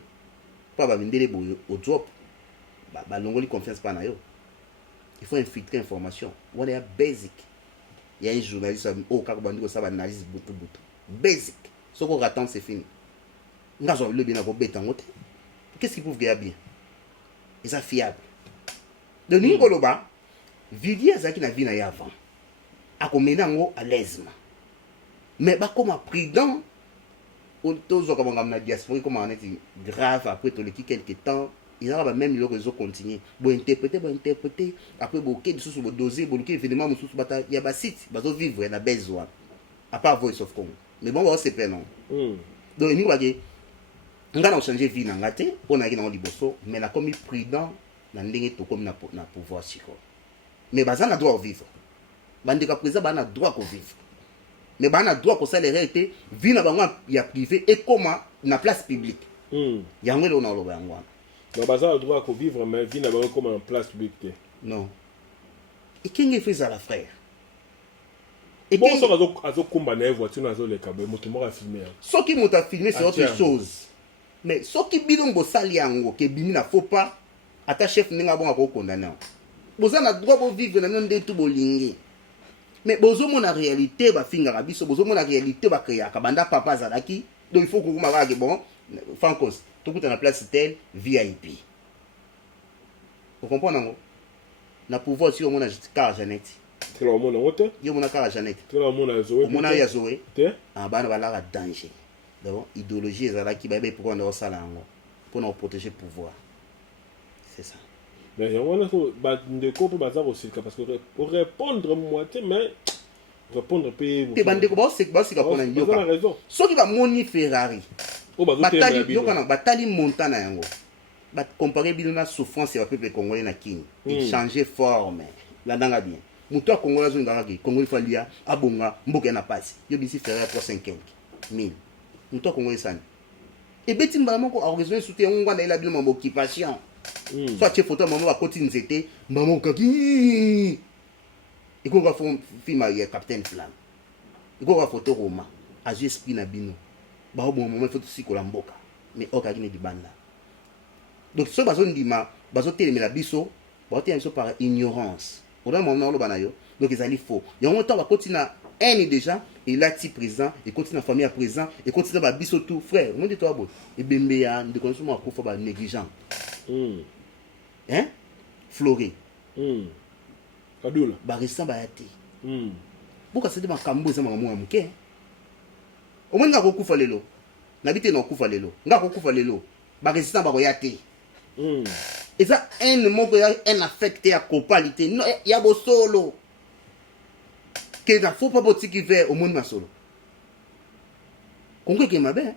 mpo babindele boye odrop balongoli confiance mpa na yo il faut infiltrer information wana ya basic ya un journaliste oyo kaka bandi kosala baanalyse butu basic soki orattendre c'est fini nga zwa bilobi na kobeta yango te qu'est-ce qui prouve que ya bien eza fiable donc ningi koloba Vivier azalaki na vie na ye avant akomena yango à l'aisement mais bakoma prudent tozwaka bangambo na diaspora ekoma neti grave après toleki quelque temps ezalaka bameme eloko ezocontinue bointerprete après boke lisusu bodose boluki événement mosusu bata ya basite bazovivre na base wana à part Voice of Congo mais bon baosepe non donc eningi bake nga na ochange vie na nga te mpo nayaki nango liboso mais nakomi prudent na ndenge tokomi na pouvoir sikoyo mais baza na droit vivre bandeko président baa na droit kovivre mais baa na droit kosala erreur te vie na bango ya privé ekoma na place publique yango eloko na oloba yango wana donc baza na droit kovivre mais vie na bango ekoma na place publique te non ekenge efo ezala frère bon soki azokumba na ye voiture na azoleka boye moto moko afilme yango soki moto afilme c'est autre chose mais soki bino bosali yango ke bimi na faux pas ata chef ndenge abonga kokondana boza na droit bovivre na nde tu bolingi mais bozomona réalité bafingaka biso bozomona réalité bakreaka banda papa azalaki donc il faut kokoma kaka ke bon francos tokuta na place tel VIP okomprendre yango na pouvoir si omona kaka Jeannette tela omona yango te yo omona kaka Jeannette tela omona Zoé omona ya Zoé te bana balaka danger donc idéologie ezalaki bayebi pourquoi on osala yango mpona koprotéger pouvoir c'est ça mais yango wana bandeko mpe baza kosilika parce que répondre moitié mais répondre mpe bandeko baosika mpona nyoka soki bamoni Ferrari batali montant na yango bacompare bino na souffrance ya bapeuple congolais na kini échanger forme landanga bien moto ya congolais azongaka ke congolais falia abonga mboka na pasi yo bisi Ferrari 350 000 moto ya congolais sani ebeti mbala moko arezoe sute yango wana ela bino mambo occupation soit atie photo ya mama bakoti nzete mbala moko kaki ekoka filma ya Capitaine Flamme ekoka photo roma azwi esprit na bino baoboma mama ifo tosikola mboka mais okaki ne libanda donc soki bazondima bazotelemela biso baotelemela biso par ignorance oda mama na oloba na yo donc ezali faux yango ntango bakoti na haine déjà elati président ekoti na famille ya président ekoti na babiso tout frère omondi to abo ebembe ya ndeko nso mo akufa ba négligent hein Floré kadula barestant baya te boka sede makambo eza makambo ya moke omoni nga kokufa lelo nabi te na kokufa lelo nga kokufa lelo baresistant bakoya te eza haine moko ya haine affecté ya copalité no ya bosolo ke na faut pas botiki vers omoni masolo Congo ke mabe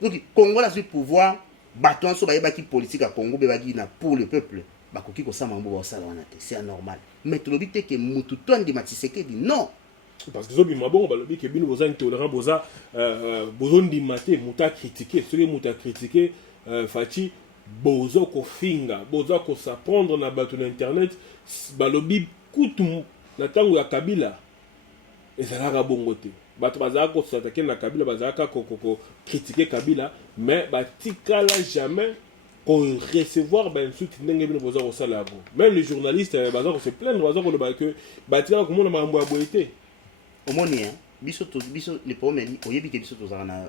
donc Congo la suite pouvoir bato nso bayebaki politique ya Congo bebaki na pour le peuple bakoki kosama mbo basala wana te c'est anormal mais tolobi te ke mutu tondi Tshisekedi non parce que zobima bongo balobi ke bino boza intolérant boza bozondima te muta critiquer soki muta critiquer Fachi bozo kofinga boza kosapprendre na bato na internet balobi kutu na tango ya Kabila ezalaka bongo te bato bazalaka kosatake na Kabila bazalaka critiquer Kabila mais batikala jamais qu'on recevoir ben insulte ndenge bino boza kosala yango même les journalistes baza ko se plaindre baza koloba ke batikala komona makambo ya boye te omoni hein biso le problème oyebi ke biso tozala na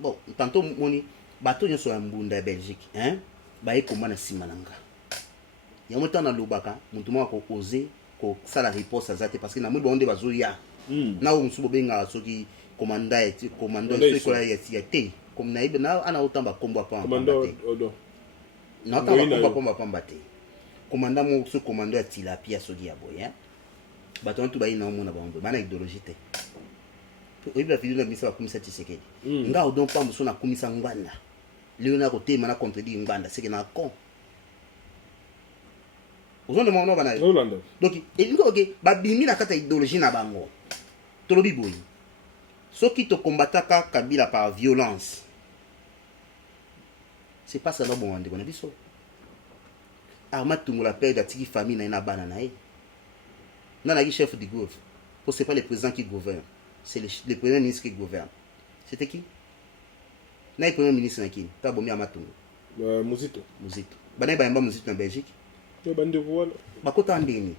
bon tantôt moni bato nyonso ya mbunda ya Belgique hein baye komana sima na nga yango tana lobaka mutu moko ko oser ko sala réponse azate parce que na mwe bonde bazoya na o musubo benga soki commandant soki ya te comme na ibe na ana otamba kombo pa commandant na otamba kombo pa mbate commandant mo so commandant ya tilapia soki ya boye bato ntu bayi na omona bambo bana idéologie te oyiba video na misa bakumisa Tshisekedi nga odon pa mso na kumisa ngwanda leo na kote mana contredire ngwanda c'est que na con ozonde mona bana donc elingo ok babimi na kata idéologie na bango tolobi boyi soki to combataka Kabila par violence c'est pas ça bon ande kona biso Arma Tungola père d'atiki famille na bana na Nana qui chef du gouvernement. Pour c'est pas le président qui gouverne, c'est le premier ministre qui gouverne. C'était qui? Na le premier ministre na qui? Ta bomi Amatungo. Muzito. Bana ba Muzito en Belgique. Yo bande voilà. Bakota ndeni.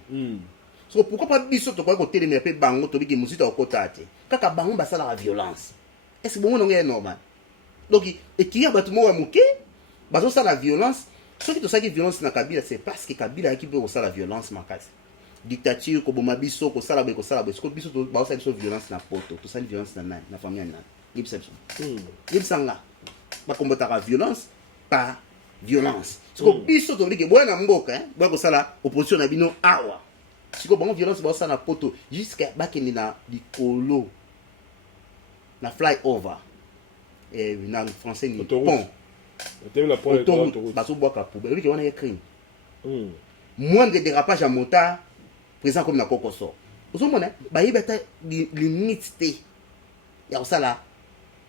So pourquoi pas biso to ko télémer pe bango to biki Muzito okota te. Kaka bango ba sala la violence. Est-ce que bon on est normal? Donc et qui a batumo wa muke? Bazo sala la violence. Ce qui est violence na Kabila, c'est parce que Kabila qui peut aussi la violence makasi. Dictature, ko boma biso, ko sala be, ko biso to ba aussi violence na poto, to sala violence na famille na. Yebsepson. Yebsanga. Ba kombata la violence par violence. Ce ko biso to biki boya na mboka, ba ko sala opposition na bino awa. Ce ko bon violence ba sala na poto jusqu'à ba kende na likolo. Na flyover. Et na français ni pont. Moindre dérapage à motard, présent comme la cocoso. Vous savez, il y a des limites. Il y a la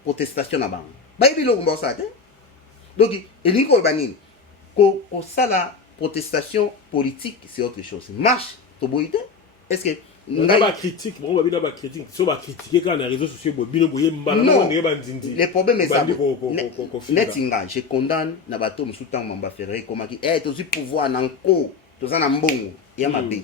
protestation là-bas. Il y a ça. Donc, il y a la protestation politique, c'est autre chose. Marche, est-ce que on a pas critique, on va pas critique, si on va critiquer quand les réseaux sociaux bino boye mbala non les problèmes est ça netinga je condamne na bato musuta mamba ferré comme qui eh tozi pouvoir na nko toza na mbongo ya mabe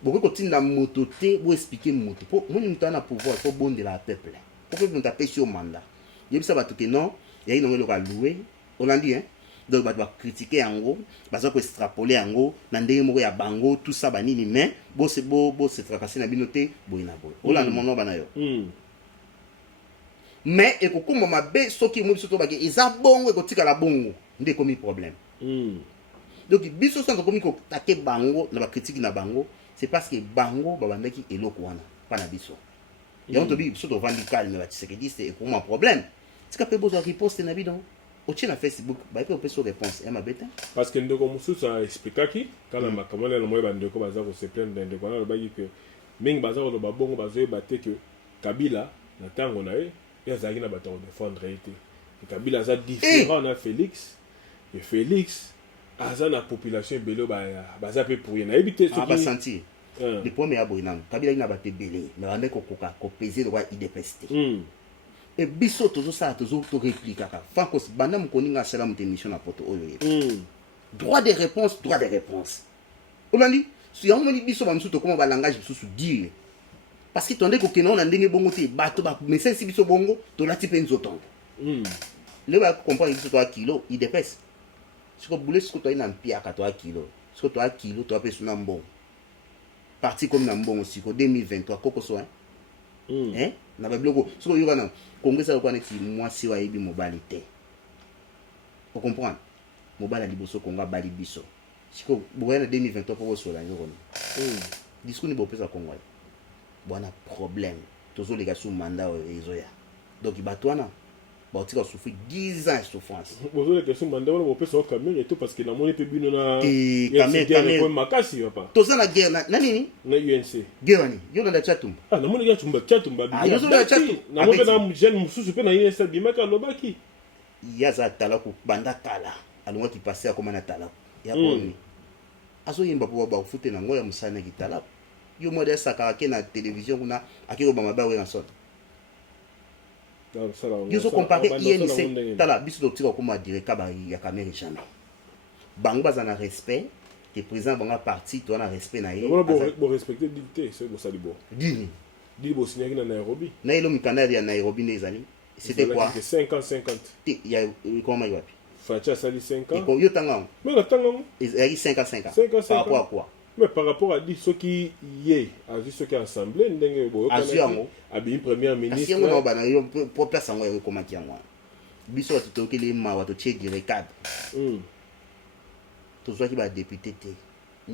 beaucoup kotinda moto te bo expliquer moto po moni muta na pouvoir pour bonde la peuple pour que nous taper sur mandat yebisa bato que non ya ino ngelo ka louer on a dit hein donc ba critiquer en gros baza ko extrapoler en gros na ndenge moko ya bango tout ça banini mais bo se tracasser na binoté boina boy ola mono bana yo mais e ko kuma mabe soki mo biso to ba ke eza bongo e ko tika la bongo ndé komi problème donc biso sans komi ko taquer bango na ba critique na bango c'est parce que bango ba bandaki eloko wana pa na biso ya on to bi biso to vandi calme ba tisekedi c'est ko ma problème tika pe bozo riposte na bidon au na Facebook ba pe opeso réponse ma bête parce que ndeko mususu a expliqué qui quand na makamona na moyo bandeko baza ko se plaindre ndeko na ba que mingi baza ko ba bongo bazo baté que Kabila na tango na et azaki na bato défendre été Kabila aza différent na Félix et Félix aza na population belé baza pe pour na éviter ce qui ba sentir le premier aboinam Kabila ina baté belé mais on est ko peser le roi IDPST et biso toujours ça toujours to réplique kaka fankos banda mkoninga sala mu émission na poto oyo droit de réponse on a dit si on dit biso ba msuto comment ba langage biso dire parce que tondé ko kena na ndenge bongo te bato ba message si biso bongo to lati pe nzotongo le ba comprendre biso to a kilo il dépêche si ko boule si ko to ina mpia ka to a kilo si ko to a kilo to a pe suna mbongo parti comme na mbongo si ko 2023 koko so hein na ba bloko so yo kana kongresa ko neti mwasi wa yebi mobilité vous comprenez mobile liboso konga bali biso siko boyana 2023 pour so la ngoko discours ni bopesa kongo bwana problème tozo les gars sous mandat ezoya donc batwana ba tika souffrir 10 ans de souffrance bozo les gars sous mandat wala bopesa au camion et tout parce que na moni pe bino na camion makasi papa toza na guerre na nini na UNC guerre ni yo na chatumba na moni ya chatumba yo na chatumba na moni na jeune mususu pe na UNC bimaka lobaki yaza talako banda tala alonga ki passer à comment na talako ya boni aso yimba po ba fute na ngoya musana ki talako yo modèle saka ke na télévision kuna akiko ba mabawe na sota yo so comparer INC tala biso docteur ko ma dire ka ba ya caméra jamais bango baza na respect que président banga parti to na respect na ye bon respecter dicté c'est bon ça di bon di bo signé na Nairobi na ilo mikanda ya Nairobi ne ezali c'était quoi 50 il y a comment il va Facha sali 5 ans et yo tanga mais la tanga il y a 5 ans par rapport à quoi mais par rapport à dit ce qui y a vu ce qui assemblé ndenge bo abi premier ministre asiango na bana yo pour place ngo yo komaki yango biso to kele ma wato che directeur to zo ki ba député te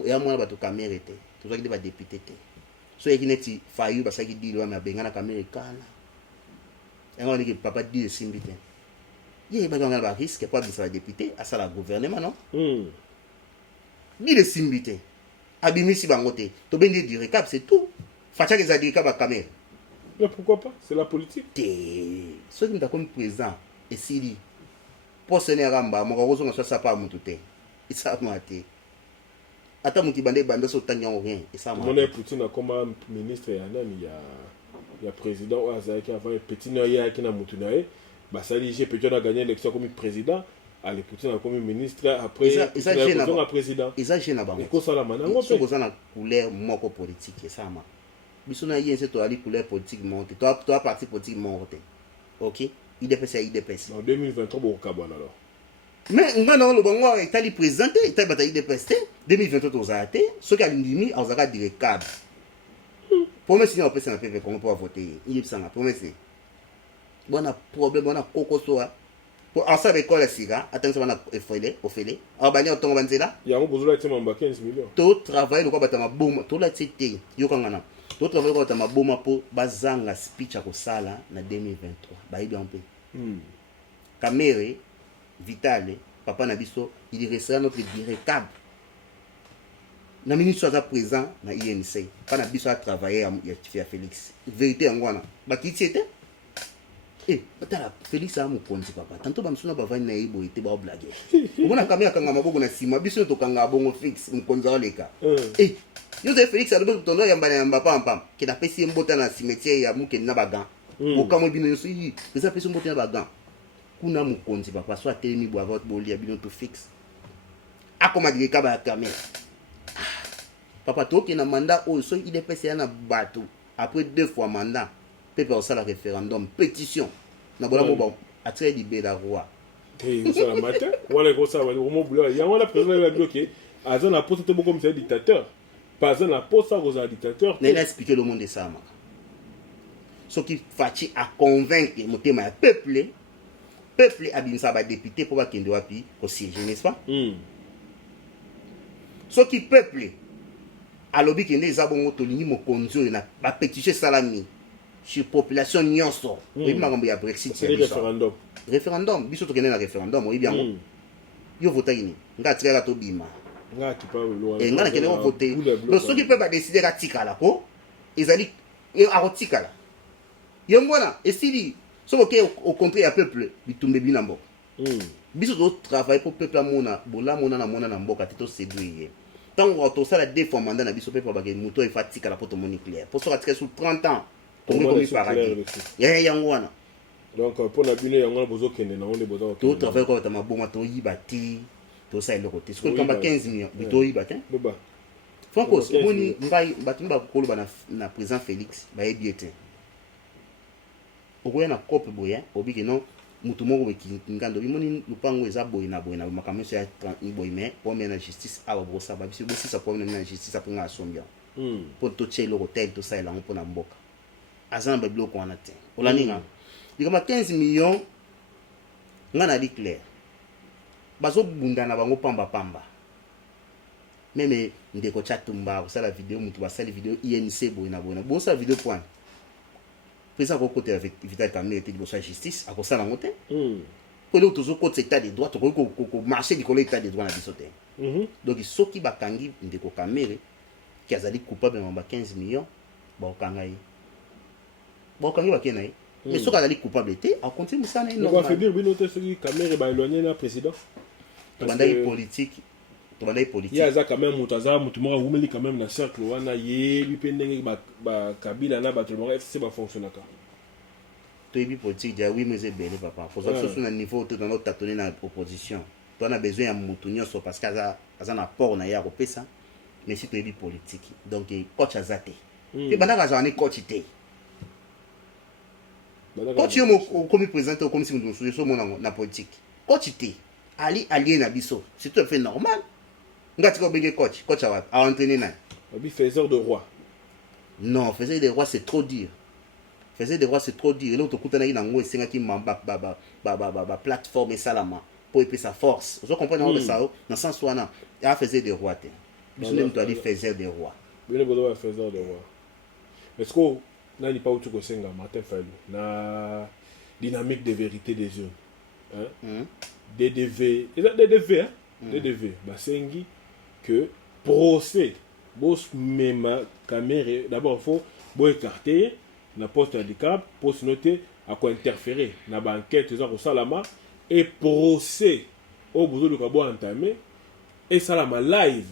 ya mwana bato caméra te to zo ki ba député te so yeki neti fayu ba saki dilo ma benga na caméra kana ngo ni papa dit simbite ye ba ngala ba risque pas de sa député à ça la gouvernement non ni le simbite abimisi bangote to bende dire cap c'est tout facha que ça dire cap ba caméra mais pourquoi pas c'est la politique te so ki comme président et sili poste ne ramba mo ko zonga ça pas mutu te isa mate ata muki bande bande so tanya rien isa mate mon Poutine comme ministre ya nani ya président ou azaki avant petit na ya ki na mutu na e ba sali j'ai peut-être a gagné l'élection comme président ale Poutine comme ministre après isa gêne président isa gêne ba ko sala manango so ko na couleur moko politique isa ma biso na yé c'est to ali couleur politique monte toi parti politique monte OK IDPS en 2023 bon kabana alors mais ngana lo bango etali présenté etali bataille IDPS 2023 tozate ce qui a limi azaka direct câble promesse ni opesa na PV Congo pour voter il sanga promesse bona problème bona kokosoa pour asa école sika attention bana ofele abanya otongo banzela yango bozula tsema mba 15 millions to travail lo ko batama boma to la tete yokangana to travail ko batama boma po bazanga speech a kosala na 2023 bayibi un peu Kamere Vitale papa na biso il restera notre directeur na ministre à présent na INC pas na biso à travailler ya Félix vérité ngwana bakiti était batala Félix a mokonzi papa tanto ba msuna bavani na ibo ite ba blague ubona Kamere kanga maboko na sima biso to kanga bongo fixe mokonzi oleka yoze Félix a lobo tondo yamba na yamba pam ki na pesi mbota na cimetière ya muke na bagan okamo bino so yi pesa pesi mbota na bagan kuna mokonzi papa so atelemi bo avoir bolia bino to fixe akoma direka ba Kamere papa toke na mandat o so il est passé na bateau après 2 fois mandat peuple au sala référendum pétition na bola mo bon atire libé la roi ça la matin wala ko ça wala mo bula ya wala président la bloqué azan la poste beaucoup comme dictateur pas azan la poste aux dictateur n'a expliqué le monde de ça ma ce qui fati à convaincre motema ya peuple abimisa ba député pour ba kende wapi ko siéger n'est-ce pas ce qui peuple alobi kende eza bongo tolingi mokonzi oyo na bapétition salami sur population nyonso oyebi makambo ya Brexit ya référendum biso tokende na référendum oyebi yango yo votaki nini nga atikaka tobima nga kipa lo nga nakende kovote donc soki mpe badeside katikala ko ezali akotikala yango wana esili soki oke ocontre ya peuple bitumbe bina mboka biso totravaille po peuple amona bolamona na mboka te toséduire ye tant que ça la défend mandat na biso pepa bagé moto e fatika la poto nucléaire pour ça tika sur 30 ans comme paradis ya yango wana donc pour la bino yango bozo kende na onde bozo to travail ko ta maboma to yibati to ça le côté ce que comme 15 millions bito yibati boba franco moni ngai batumba kolo na président Félix ba ebiete okoya na cope boya obiki non mutu moko ngando bimoni lupango eza boy na makambo ya boy mais pour na justice awa bosa ba biso bosisa pour na justice après nga sombia pour to tshelo hotel to ça elango pona mboka azana ba biloko wana te olaninga dikama 15 millions ngana di clair bazo bunda na bango pamba meme ndeko chatumba ko sala vidéo mutu ba sala vidéo INC boy na bon sa vidéo point président ko côté avec Vital Kamere était de justice à cause de la montée pour nous toujours côté état de droit ko marcher du côté état de droit na bisoté donc soki bakangi ndeko Kamere qui azali coupable na 15 millions ba kangai ba kenai mais soki azali coupable té a continuer ça na non on va faire dire bino te soki Kamere ba éloigner na président bandai politique il y a quand même mutaza mutumora wumeli quand même na cercle wana ye bipendenge ba kabila na bato mo FCC ba fonctionner ka to yebi politique dia oui mais c'est belé papa pour ça sur un niveau tout dans notre tâtonner na opposition to on a besoin ya mutu nyonso parce que aza na port na ya ko pesa mais si to yebi politique donc coach azate et bandaka za ni coach té coach yo comme président comme si nous sommes na politique coach té ali allié na biso c'est tout à fait normal ngati ko benge coach a entraîné na abi faiseur de roi non faiseur de roi c'est trop dur et l'autre kutana ina ngo esenga ki mamba ba plateforme salama pour épée sa force vous comprenez ça dans sens wana ya faiseur de roi te biso même to ali faiseur de roi bino bodo faiseur de roi est-ce que nani pa utu ko senga Martin Fayulu na dynamique de vérité des yeux DDV DDV basengi que procès boss mema Kamere d'abord faut bo écarter na poste handicap pour se noter à quoi interférer na banquette za ko salama et procès au bout de Cabo entamé et ça la live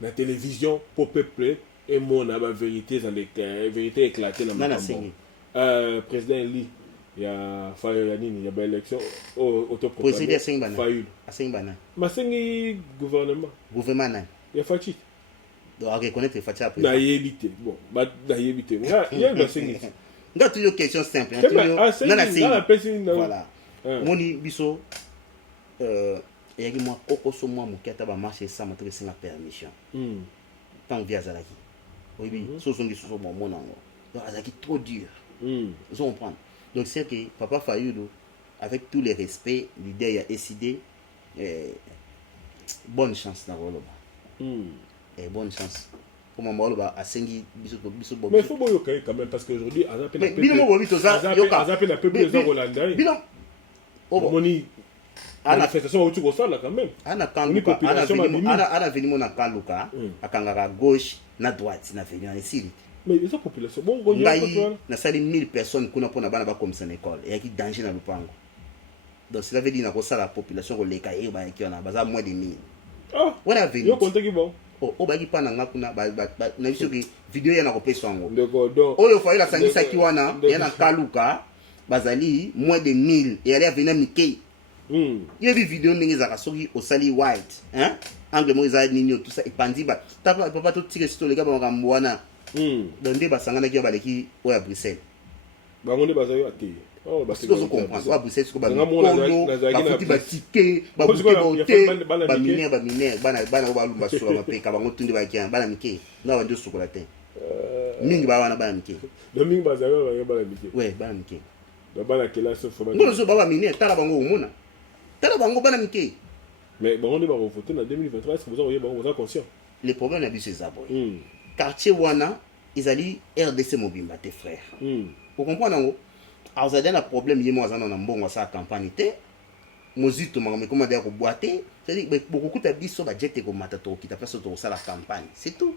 la télévision pour peuple et mon vérité dans les vérité éclatée dans le président Eli il y a Fayolani il y a élection autoproclamé Fayul Masengi gouvernement il y a Fachi donc reconnaître Fachi après na yébité bon ba na yébité il y a Masengi nga toujours question simple voilà moni biso yaki mwa kokoso mwa moketa ba marché ça moto singa permission tant via zalaki oui sozongi sozo mo monango donc azaki trop dur vous comprenez donc c'est que papa Fayulu avec tous les respects l'idée a décidé bonne chance na roloba et bonne chance pour moi roloba asengi biso mais il faut boyo quand même parce que aujourd'hui azapé na bino mo bobi toza yoka azapé na peuple za Rolanda bino moni manifestation au tout ça là quand même ana kanluka ana venu mona kanluka akangaka gauche na droite na venu ici mais esa population bon ngai na sali 1000 personnes kuna pona bana ba comme ça école et qui danger na lupango donc cela veut dire na ko sala population ko leka e ba ki ona baza moins de 1000 ah wana venu yo compte ki bon o ba ki pana nga kuna na biso ki video ya na ko pesa ngo donc oyo fa ila sangisa ki wana ya na kaluka bazali moins de 1000 et aller venir mike il y vidéo ndenge za kasoki osali white hein angle mo za nini tout ça epandi ba papa to tire sito le gaba ngambo wana donc nde basangana ki baleki oya Bruxelles bango nde bazayo ate oh parce que vous comprenez wa Bruxelles ko ba kono ba futi ba ticket ba buke ba hotel ba miner bana ba lumba sura mapeka bango tundi ba kian bana mike na wa ndio sukola te mingi ba wana bana mike donc mingi bazayo bana mike ouais bana mike da bana kelase fo ba ngozo baba miner tala bango umona tala bango bana mike mais bango ne ba voter en 2023 est-ce que vous êtes conscient les problèmes na biso zaboy quartier wana izali RDC mobimba tes frères vous comprenez ngo azade na problème yemo azana na mbongo sa campagne te mozito makame comment dire ko boiter c'est dire beaucoup kuta biso ba jete ko mata to kita place to sala campagne c'est tout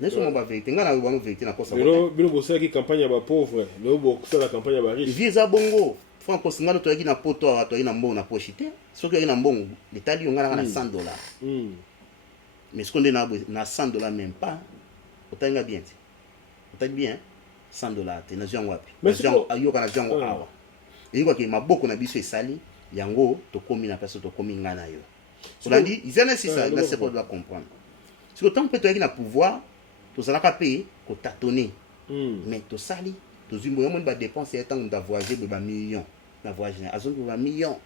n'est-ce pas ba vérité ngana ba vérité na kosa bino bosa ki campagne ba pauvre le bo sala campagne ba riche visa bongo franco singano to yaki na poto to yaki na mbongo na poche te soki yaki na mbongo letali ngana na $100 mais ce qu'on est na $100 même pas otanga bien otanga bien $100 te na jango wapi mais ayoka na jango awa yiko ke maboko na biso esali yango to komi na place to komi ngana yo on dit ils en ça là c'est pour doit comprendre parce que tant que tu as na pouvoir to salaka pe ko tâtonner mais to sali to zimbo yamo ba dépenser et tant de voyager ba millions na voyager azon ba millions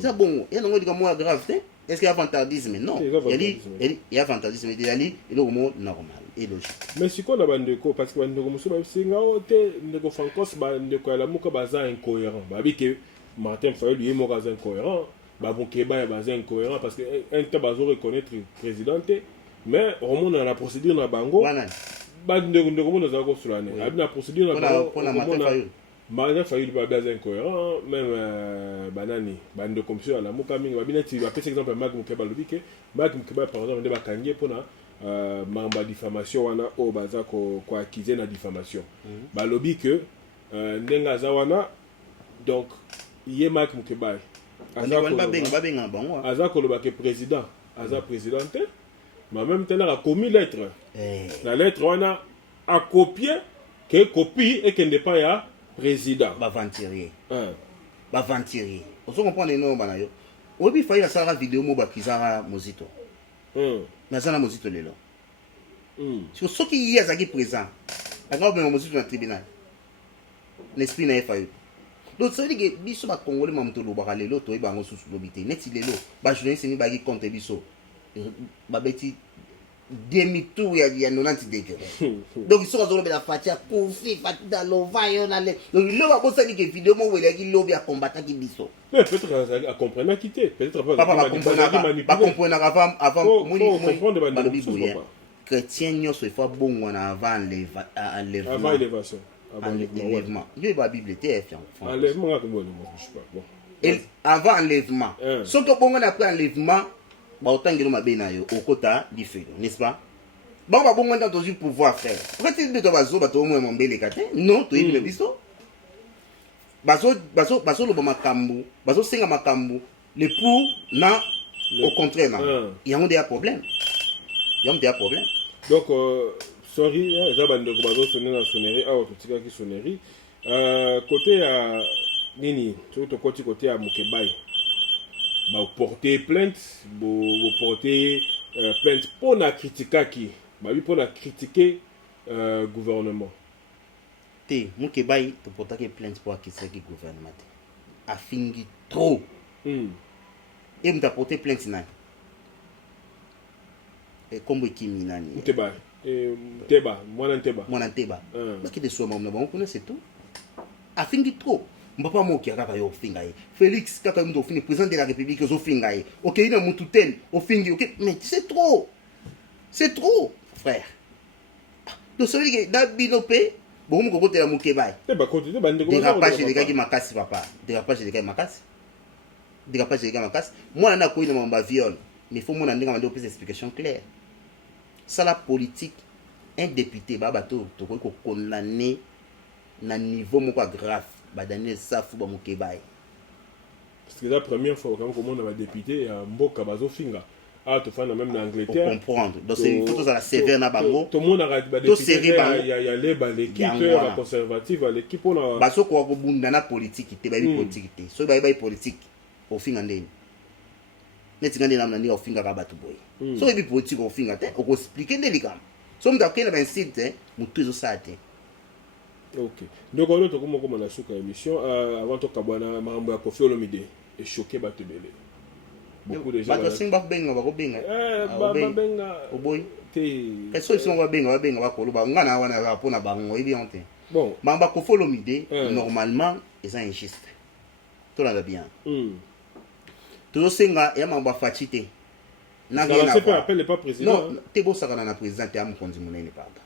ça bon et non dit moi grave est-ce qu'il y a vantagisme non il y a vantagisme il y a li et le mot normal et logique mais si qu'on a bandeko parce que bandeko muso ba singa ote ndeko francos ba ndeko ya lamuka baza incohérent ba bi que Martin Fayulu lui mo baza incohérent ba bon ke ba baza incohérent parce que un temps bazo reconnaître président mais au moins dans la procédure na bango ba ndeko mo za ko sulane na procédure na bango Martin Fayulu ba baza incohérent même banani bande commission la muka mingi ba binati ba pese exemple Mag Mukeba lobi ke Mag Mukeba par exemple de ba kangie pona mamba diffamation wana o baza ko accuser na diffamation ba lobi que ndenga za wana donc yé Mag Mukeba aza ko loba ke président aza présidente mais en même temps a commis lettre la lettre wana a copié que copie et que n'est pas ya président bavantirier on se comprend les noms bana yo obi faille la sala vidéo mo bakizara mozito mais ça na mozito lelo sur ce qui y a qui présent anga ben mozito na tribunal l'esprit na faille donc ça dit que biso ba congolais mamto lo ba lelo to ibango susu lobité neti lelo ba journaliste ni ba ki compte biso ba beti demi-tour ya 90 degrés. Donc ils sont dans la fatia confi fatida lova yona le. Donc il va penser que vidéo mo wele ki lobby a combattre ki biso. Mais peut-être à comprendre quitter, peut-être pas. Papa va comprendre avant comprendre chrétien nyoso il faut bon on avant enlèvement. Avant élévation. Enlèvement. Il va Bible TF en enlèvement comme je sais pas. Bon. Et avant enlèvement. Sauf que bon on après enlèvement ba otangelo mabena yo okota difelo n'est-ce pas ba ba bongo dans ton pouvoir faire pourquoi tu dois bazo ba to mo mbele kate non to ibi biso bazo loba makambo bazo senga makambo le pour na au contraire na yango des problème donc sorry eza bandeko bazo sonner na sonnerie awa totikaki sonnerie côté ya nini soki tokoti côté ya Mukebai porter plainte porter plainte pour na critiquer pour na critiquer gouvernement te Mukebai to portaki plainte pour critiquer gouvernement te afingi trop et mta porter plainte na et comme kimi nani Nteba mwana Nteba parce que de soi na bango kuna c'est tout afingi trop mbapa moki akaka yo finga ye Félix kaka ndo fini président de la République zo finga ye OK ina mutu tel ofingi OK mais c'est trop frère donc ça veut dire que da binopé bon ko côté la Mukebai côté bande ko dérapage les gars qui makasi papa moi na ko ina mamba viol mais faut mon ndinga mando plus explication claire ça la politique un député babato to ko condamner na niveau moko grave ba Daniel Safu ba Mukebai parce que la première fois quand on a député à mboka bazo finga to fana même en Angleterre pour comprendre donc c'est une photo à la sévère na bango tout le monde a député il y a l'équipe la conservative l'équipe on a baso ko bunda na politique te ba politique te so ba politique au finga ndeni neti ngande na nani au finga ka batu boy so bi politique au finga te ko expliquer ndeli kam so mta kena ben site mutu zo sate. Ok. Donc on a tout comme on a sous émission avant tout kabwana mambo ya Koffi Olomide et choqué batebele. Beaucoup de gens. Ba singa benga ba ko benga. Benga. O boy. Te. Eso ils sont ba ko lo ba ngana wana ba pona bango ebiante. Bon. Mamba Koffi Olomide normalement ils sont injuste. Tout là bien. Tout singa ya mamba fatite. Na rien. C'est pas appel pas président. Non, te bo sakana na président te am kondi munene papa.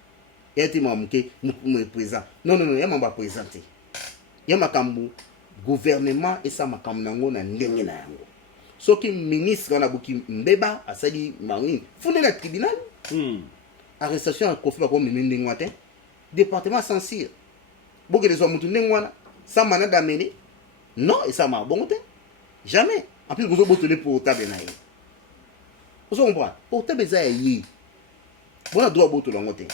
Yati mamuke mu président non ya mamba présenté ya makambu gouvernement et ça makambu nango na ndenge na yango soki ministre na buki mbeba asali mari fune na tribunal arrestation à Koffi ba ko mimi ngwate département censure boke les mutu ndengwana ça mana damene non et ça ma bon jamais en plus vous botolé pour table na ye vous comprenez pour table za yi bona droit botolo ngote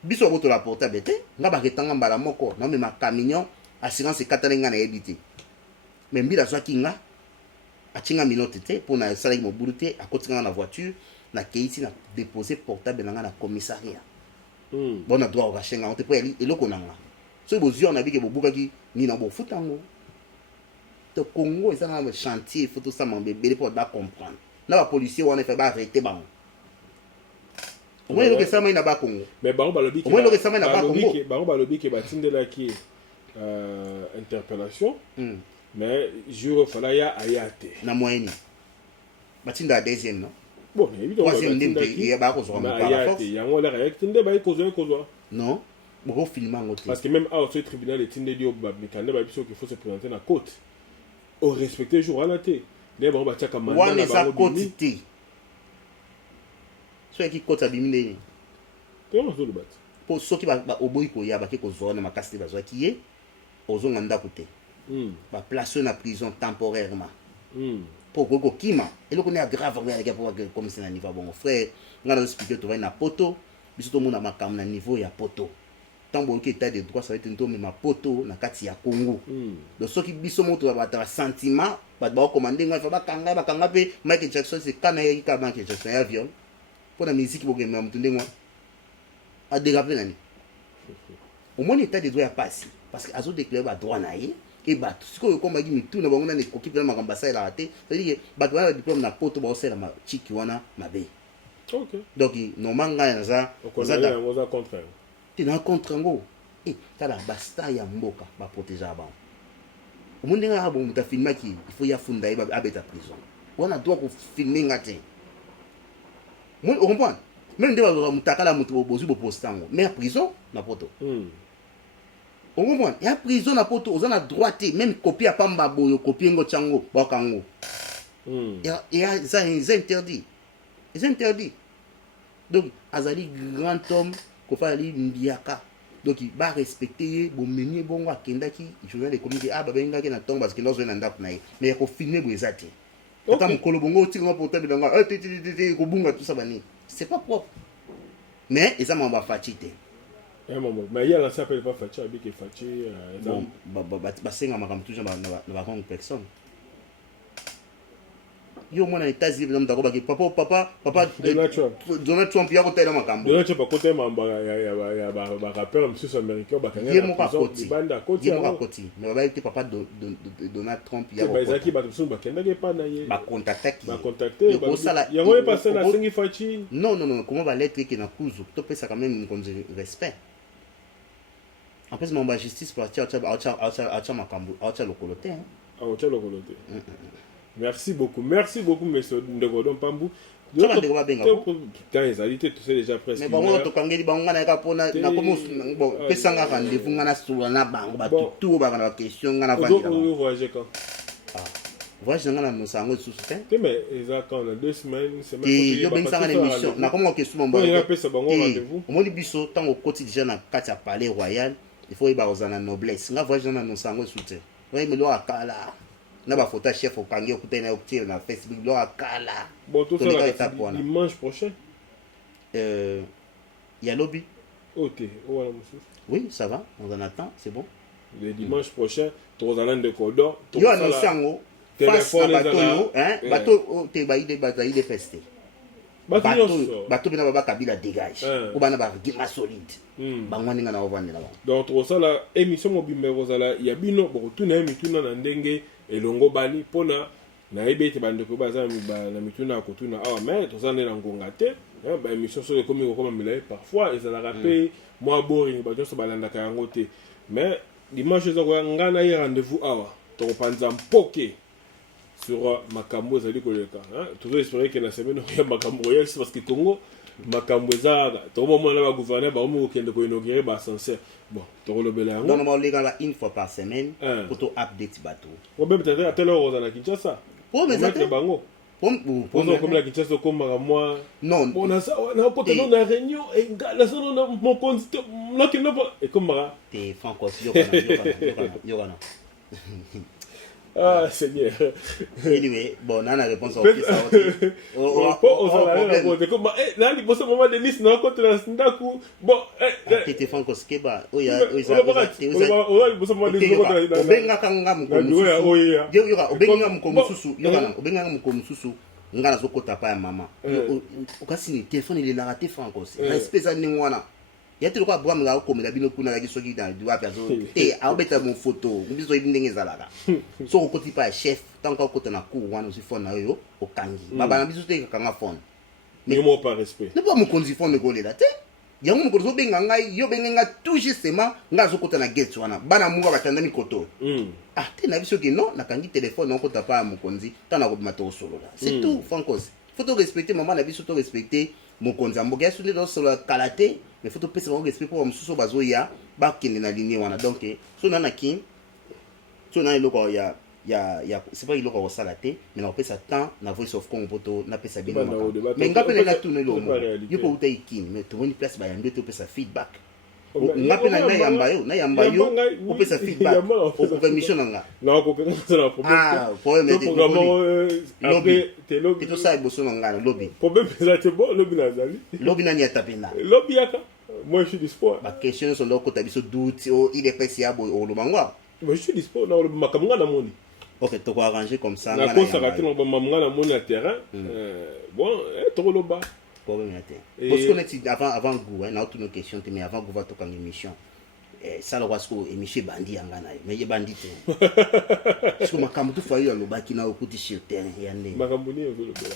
biso ko to la portable te nga ba ketanga mbala moko na me ma camion assurance katalenga na ebiti mais mbila so kinga atinga minute te pour na sala mo bulute akotinga na voiture na keiti na déposer portable nga na commissariat bona droit ka shenga on te pour eloko nanga so bo zio na bike bo bukaki ni na bo futango to Congo ça na chantier faut tout ça mon bébé pour ba comprendre na ba policier wana fait ba arrêter bango. Moi, ça m'a pas Congo. Mais bon, balobi que ça m'a pas Congo. Bon, balobi que batindela qui interpellation. Mais jour fallait ya ayate. Na moyenne. Batinda deuxième non. Bon, évidemment. Troisième ndembe ya ba ko zo par la force. Ya ngole réactinde ba ko zo. Non. Bon filmer ngote. Parce que même à ce tribunal et tinde dio ba mikande ba biso qu'il faut se présenter na côte. Au respecter jour à la té. Les bon ba tiaka mandat na ba côte. So qui kota biminde comment zo le bat pour ceux qui ba oboyi ko ya ba ke ko zone makasi ba zo ki ye ozonga ndako te ba placer na prison temporairement pour ko kima et le connaît grave avec pour comme c'est na niveau bon frère ngana expliquer to va na poto biso to mona makam na niveau ya poto tambo ki état de droit ça va être ntomi ma poto na kati ya Congo donc ceux qui biso moto ba ta sentiment ba commander ngwa fa ba kanga pe Michael Jackson c'est kana ya ka Michael Jackson ya viol pour la musique pour que me mutundé moi a dérapé nani au moins état de droit ya passe parce que azo déclarer ba droit na ye et ba ce que comme ba mi tout na bango na ko ki na makamba ça la raté c'est dire ba ba diplôme na poto ba osela ma chiki wana mabe. OK donc normalement nga za za contraire tu na contre ngo et tala basta ya mboka ba protéger ba au moins nga ba muta filma ki il faut ya funda ba abeta prison wana droit ko filmer ngate. Moi, on comprend. Même de la mutakala mutu bozu bo postango. Mais en prison, na poto. On comprend. Et en prison na poto, on a droité même copier à pamba boyo, copier ngo chango, bakango. Et ça c'est interdit. C'est interdit. Donc azali grand homme ko fali mbiaka. donc ba respecter bon meni bongo akendaki journal de communiqué ah babengaki na ntongo parce que nozo na ndako na ye mais ko filmer bo ezati ata mokolo bongo otika portable nanga ko bunga tout ça bani c'est pas propre mais eza mamba faci te mais il y a la s'appelle pas faci avec faci bon ba senga makambo toujours na ba grande personne yo mwana États-Unis biso mutako baki papa Donald Trump ya kotela makambo Donald Trump akote mamba ya ba rappeur monsieur américain bakanga ye moko akoti mais ba été papa Donald Trump ya ba ezaki ba tsusu bakenda ke pa na ye ba contacter ba sala ya ngone passer na sengi faci non comment ba lettre qui na kuzu to pesa quand même comme respect en plus mon justice parti acha makambo acha lokolote acha lokolote merci beaucoup monsieur Ndegodon Pambou putain ezali te tu sais déjà presque mais bon tokangeli bango ngana ka pona na komo bon pesanga rendez-vous ngana sula na bango ba tout ba na question ngana vandira voyager quand voyage ngana no sango susu te mais eza quand on a 2 semaines et yo bensanga l'émission na komo question mon bon il pesa bango rendez-vous omoni biso tango koti déjà na kati ya palais royal il faut iba ozana noblesse nga voyage na no sango susu ouais mais lo akala na ba photo chef okangi okutena okutira na Facebook lo akala bon tout ça dimanche prochain y a lobby OK voilà monsieur oui ça va on en attend c'est bon le dimanche prochain Tozaland de Kodon yo annonce ngo téléphone bateau te baide bataille peste bateau bina baba kabila dégage ou bana ba gima solide bangwani ngana ovandela donc to ça la émission mobimbe rozala ya bino bo tuna mituna na ndenge elongo bani pona na ebete bande ko baza na mituna ko tuna ah mais to ça na ngonga te ba émission so comme ko comme milaye parfois ezala rapé moi boring ba joso balanda ka yango te mais dimanche zo ngana y rendez-vous awa to panza mpoke sur makambo ezali koleka toujours espérer que la semaine ya makambo royal c'est parce que Congo makambo za to moment na ba gouverner ba mo kende ko inaugurer ba sincère bon to kolobela yango non on leka une fois par semaine pour to update bateau ou même peut-être à telle heure na Kinshasa pour mais ça bango pour comme la Kinshasa comme moi non on ça na ko teno na réunion et la solo na mon conducteur na kende et comme ça te franco yo kana ah Seigneur anyway bon on a la réponse au ça là il pose moment de liste na contre la ndaku bon te franco skeba oya il pose moment de liste obenga kanga mukomususu yo obenga mukomususu yo kana obenga mukomususu ngana zokota pa ya mama okasini téléphone il est là te franco respect ça ningwana yati lokwa Abraham la komela bino kuna la kisoki dans doit faire te abeta mon photo biso ibindenge zalaka so okoti pa chef tant ka okota na ku wana aussi phone na yo okangi baba na biso te kanga phone mais mo pas respect ne pas mo konzi phone ko lela te yango mo kozo benga ngai yo benga tout justement ngazo kota na gate wana bana munga batanda mikoto ah te na biso ke non na kangi téléphone okota pa mo konzi tana ko mato solo là c'est tout francos faut respecter maman na biso to respecter mon konzi amboka ya sule do solo kalate mais faut pesa bango respect pour mususu bazoya bakende na ligne wana donc so nana kin so na iloko ya c'est pas iloko ko sala te mais na pesa temps na voice of Congo poto na pesa bino mais ngapela na tout nelo yo ko utai kin mais to woni place ba yambe to pesa feedback ngapela na yamba yo ko pesa feedback o permission nga na ko pesa na problème lobby lobby to sai boso nga lobby problème pesa te bon lobby na zali lobby na nyata pena lobby yaka moi je suis du sport ba question sont là ko tabiso doute o il est pesa ya bo o lobangwa moi je suis du sport na o makamanga na moni ok to ko arranger comme ça na ko ça raté na makamanga na moni na terrain bon to ko loba problème parce qu'on est avant goût hein, on a autre question mais avant goût va toquer émission ça le wasco émission bandi ngana mais il bandit parce que makambo tout faille le baki na okuti sur terrain yande makambo ni ezolobela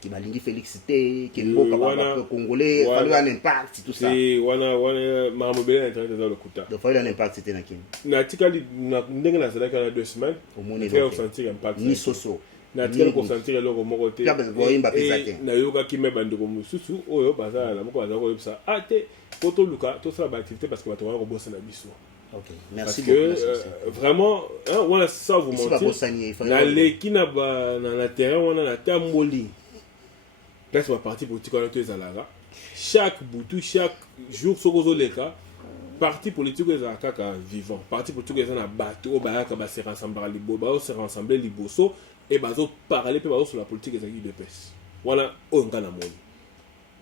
ki balingi Félix te ki mboka ba congolais faille un impact tout ça wana makambo bela internet za lokuta donc faille un impact c'était na kin na tikali na ndenge na zalaka na 2 semaines au moins on sentir impact ni soso na tikali ko sentir eloko moko te na yoka ki me bandeko mususu oyo bazala na moko bazala ko yebisa te poto luka to sala ba activité parce que bato wana ko bossa na biso. OK, merci beaucoup. Vraiment on a ça vous mentir na leki na ba na terrain wana na tamboli place ba parti politique wana to ezalaka chaque boutou chaque jour soko zo leka parti politique eza kaka vivant parti politique eza na bato oyo bayaka base rassembler liboso et bazoparle mpe sur la politique ezalaki UDPS wana oyo nga na moni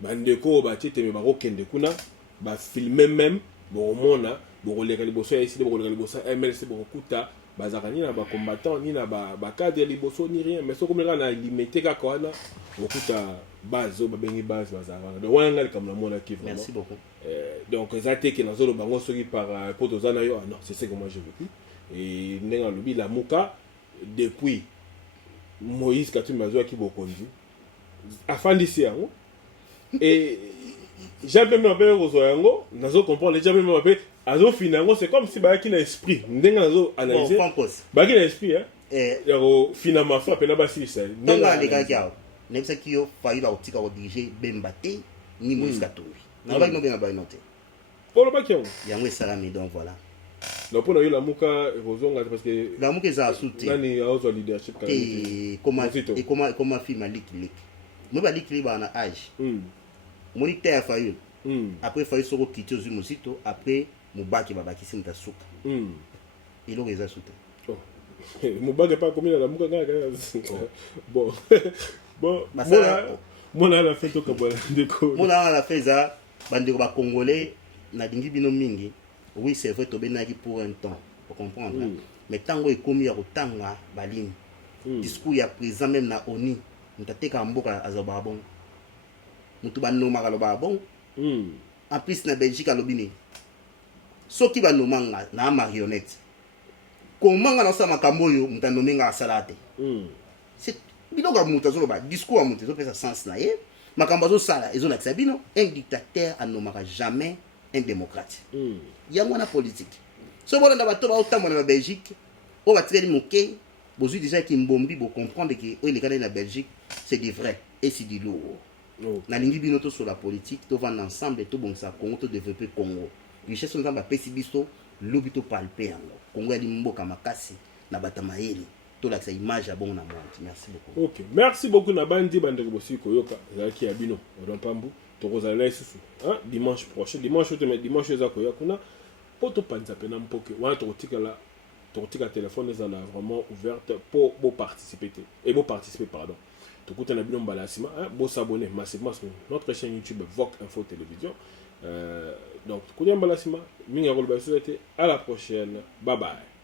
bandeko oyo batie teme bakokende kuna bafilme même bokomona bokoleka liboso ya esili bokoleka liboso ya MLC bokokuta bazalaka ni na bacombattant ni na bacadre ya liboso ni rien mais soki omeleka na limité kaka wana bokuta base oyo babengi base bazalaka donc wana nga likambo namonaki vraiment. Merci beaucoup. Donc eza te ke nazoloba ngo soki par po toza na yo non c'est ce que moi je vécu et ndenge alobi lamuka depuis Moïse Katumbi azwaki bokonzi afandisi yango et jamais m'appelle kozwa yango nazo comprendre jamais m'appelle azo fina yango c'est comme si bayaki na esprit ndenge nazo analyser bayaki na esprit yako fina mafa pena basilisa ndenge alekaki awo nebisaki yo fayi bakotika kodirige bemba te ni Moïse Katumbi nalobaki no benga bayino te olobaki yango esalami donc voilà donc mpona yo lamuka ekozonga te parce que lamuka eza asu te nani aozwa leadership ekoma filme alikiliki moi balikiliki baa na age omoni te ya fayi après fayi soko kiti ozwi mosito après mobaki babakisi moto asuka eloko eza su te mobaki epa akomi na lamuka kaka bon mona ala fin tokabwana ndeko mona ala fin eza bandeko bacongolais nalingi bino mingi oui c'est vrai tobenaki pour un temps pour comprendre mais ntango ekomi ya kotanga balini discours ya président même na ONU moto atekaka mboka azobaka bongo moto banomaka alobaka bongo en plus na Belgique alobi nini soki banomanga na marionnette komanga na osala makambo oyo moto anomenga asala te biloko ya moto azoloba discours ya moto ezopesa sens na ye makambo azosala ezolakisa bino un dictateur anomaka jamais un démocrate yango wana politique so bolanda bato baotambola na Belgique oyo batikali moke bozwi déjà kimbombi bocomprendre ke oyo elekani na Belgique c'est du vrai et c'est du lourd nalingi bino to sur la politique tovanda ensemble tobongisa Congo todévelopper Congo richesse oyo nzambe apesi biso lobi topalpe yango Congo yali mboka makasi na bato mayele tolakisa image ya bongo na monde. Merci beaucoup. Ok, merci beaucoup na bandi bandeko bosi koyoka ezalaki ya bino odompambu tokozala lisusu dimanche prochain dimanche eza koya kuna po topanza pena mpoke wana tokotika téléphone ezala vraiment ouverte po participer et participer pardon tokuta na bino mbala sima bo s'abonner massivement sur notre chaîne YouTube Voc Info Télévision donc tokuta mbala sima mingi akoloba société à la prochaine, bye bye.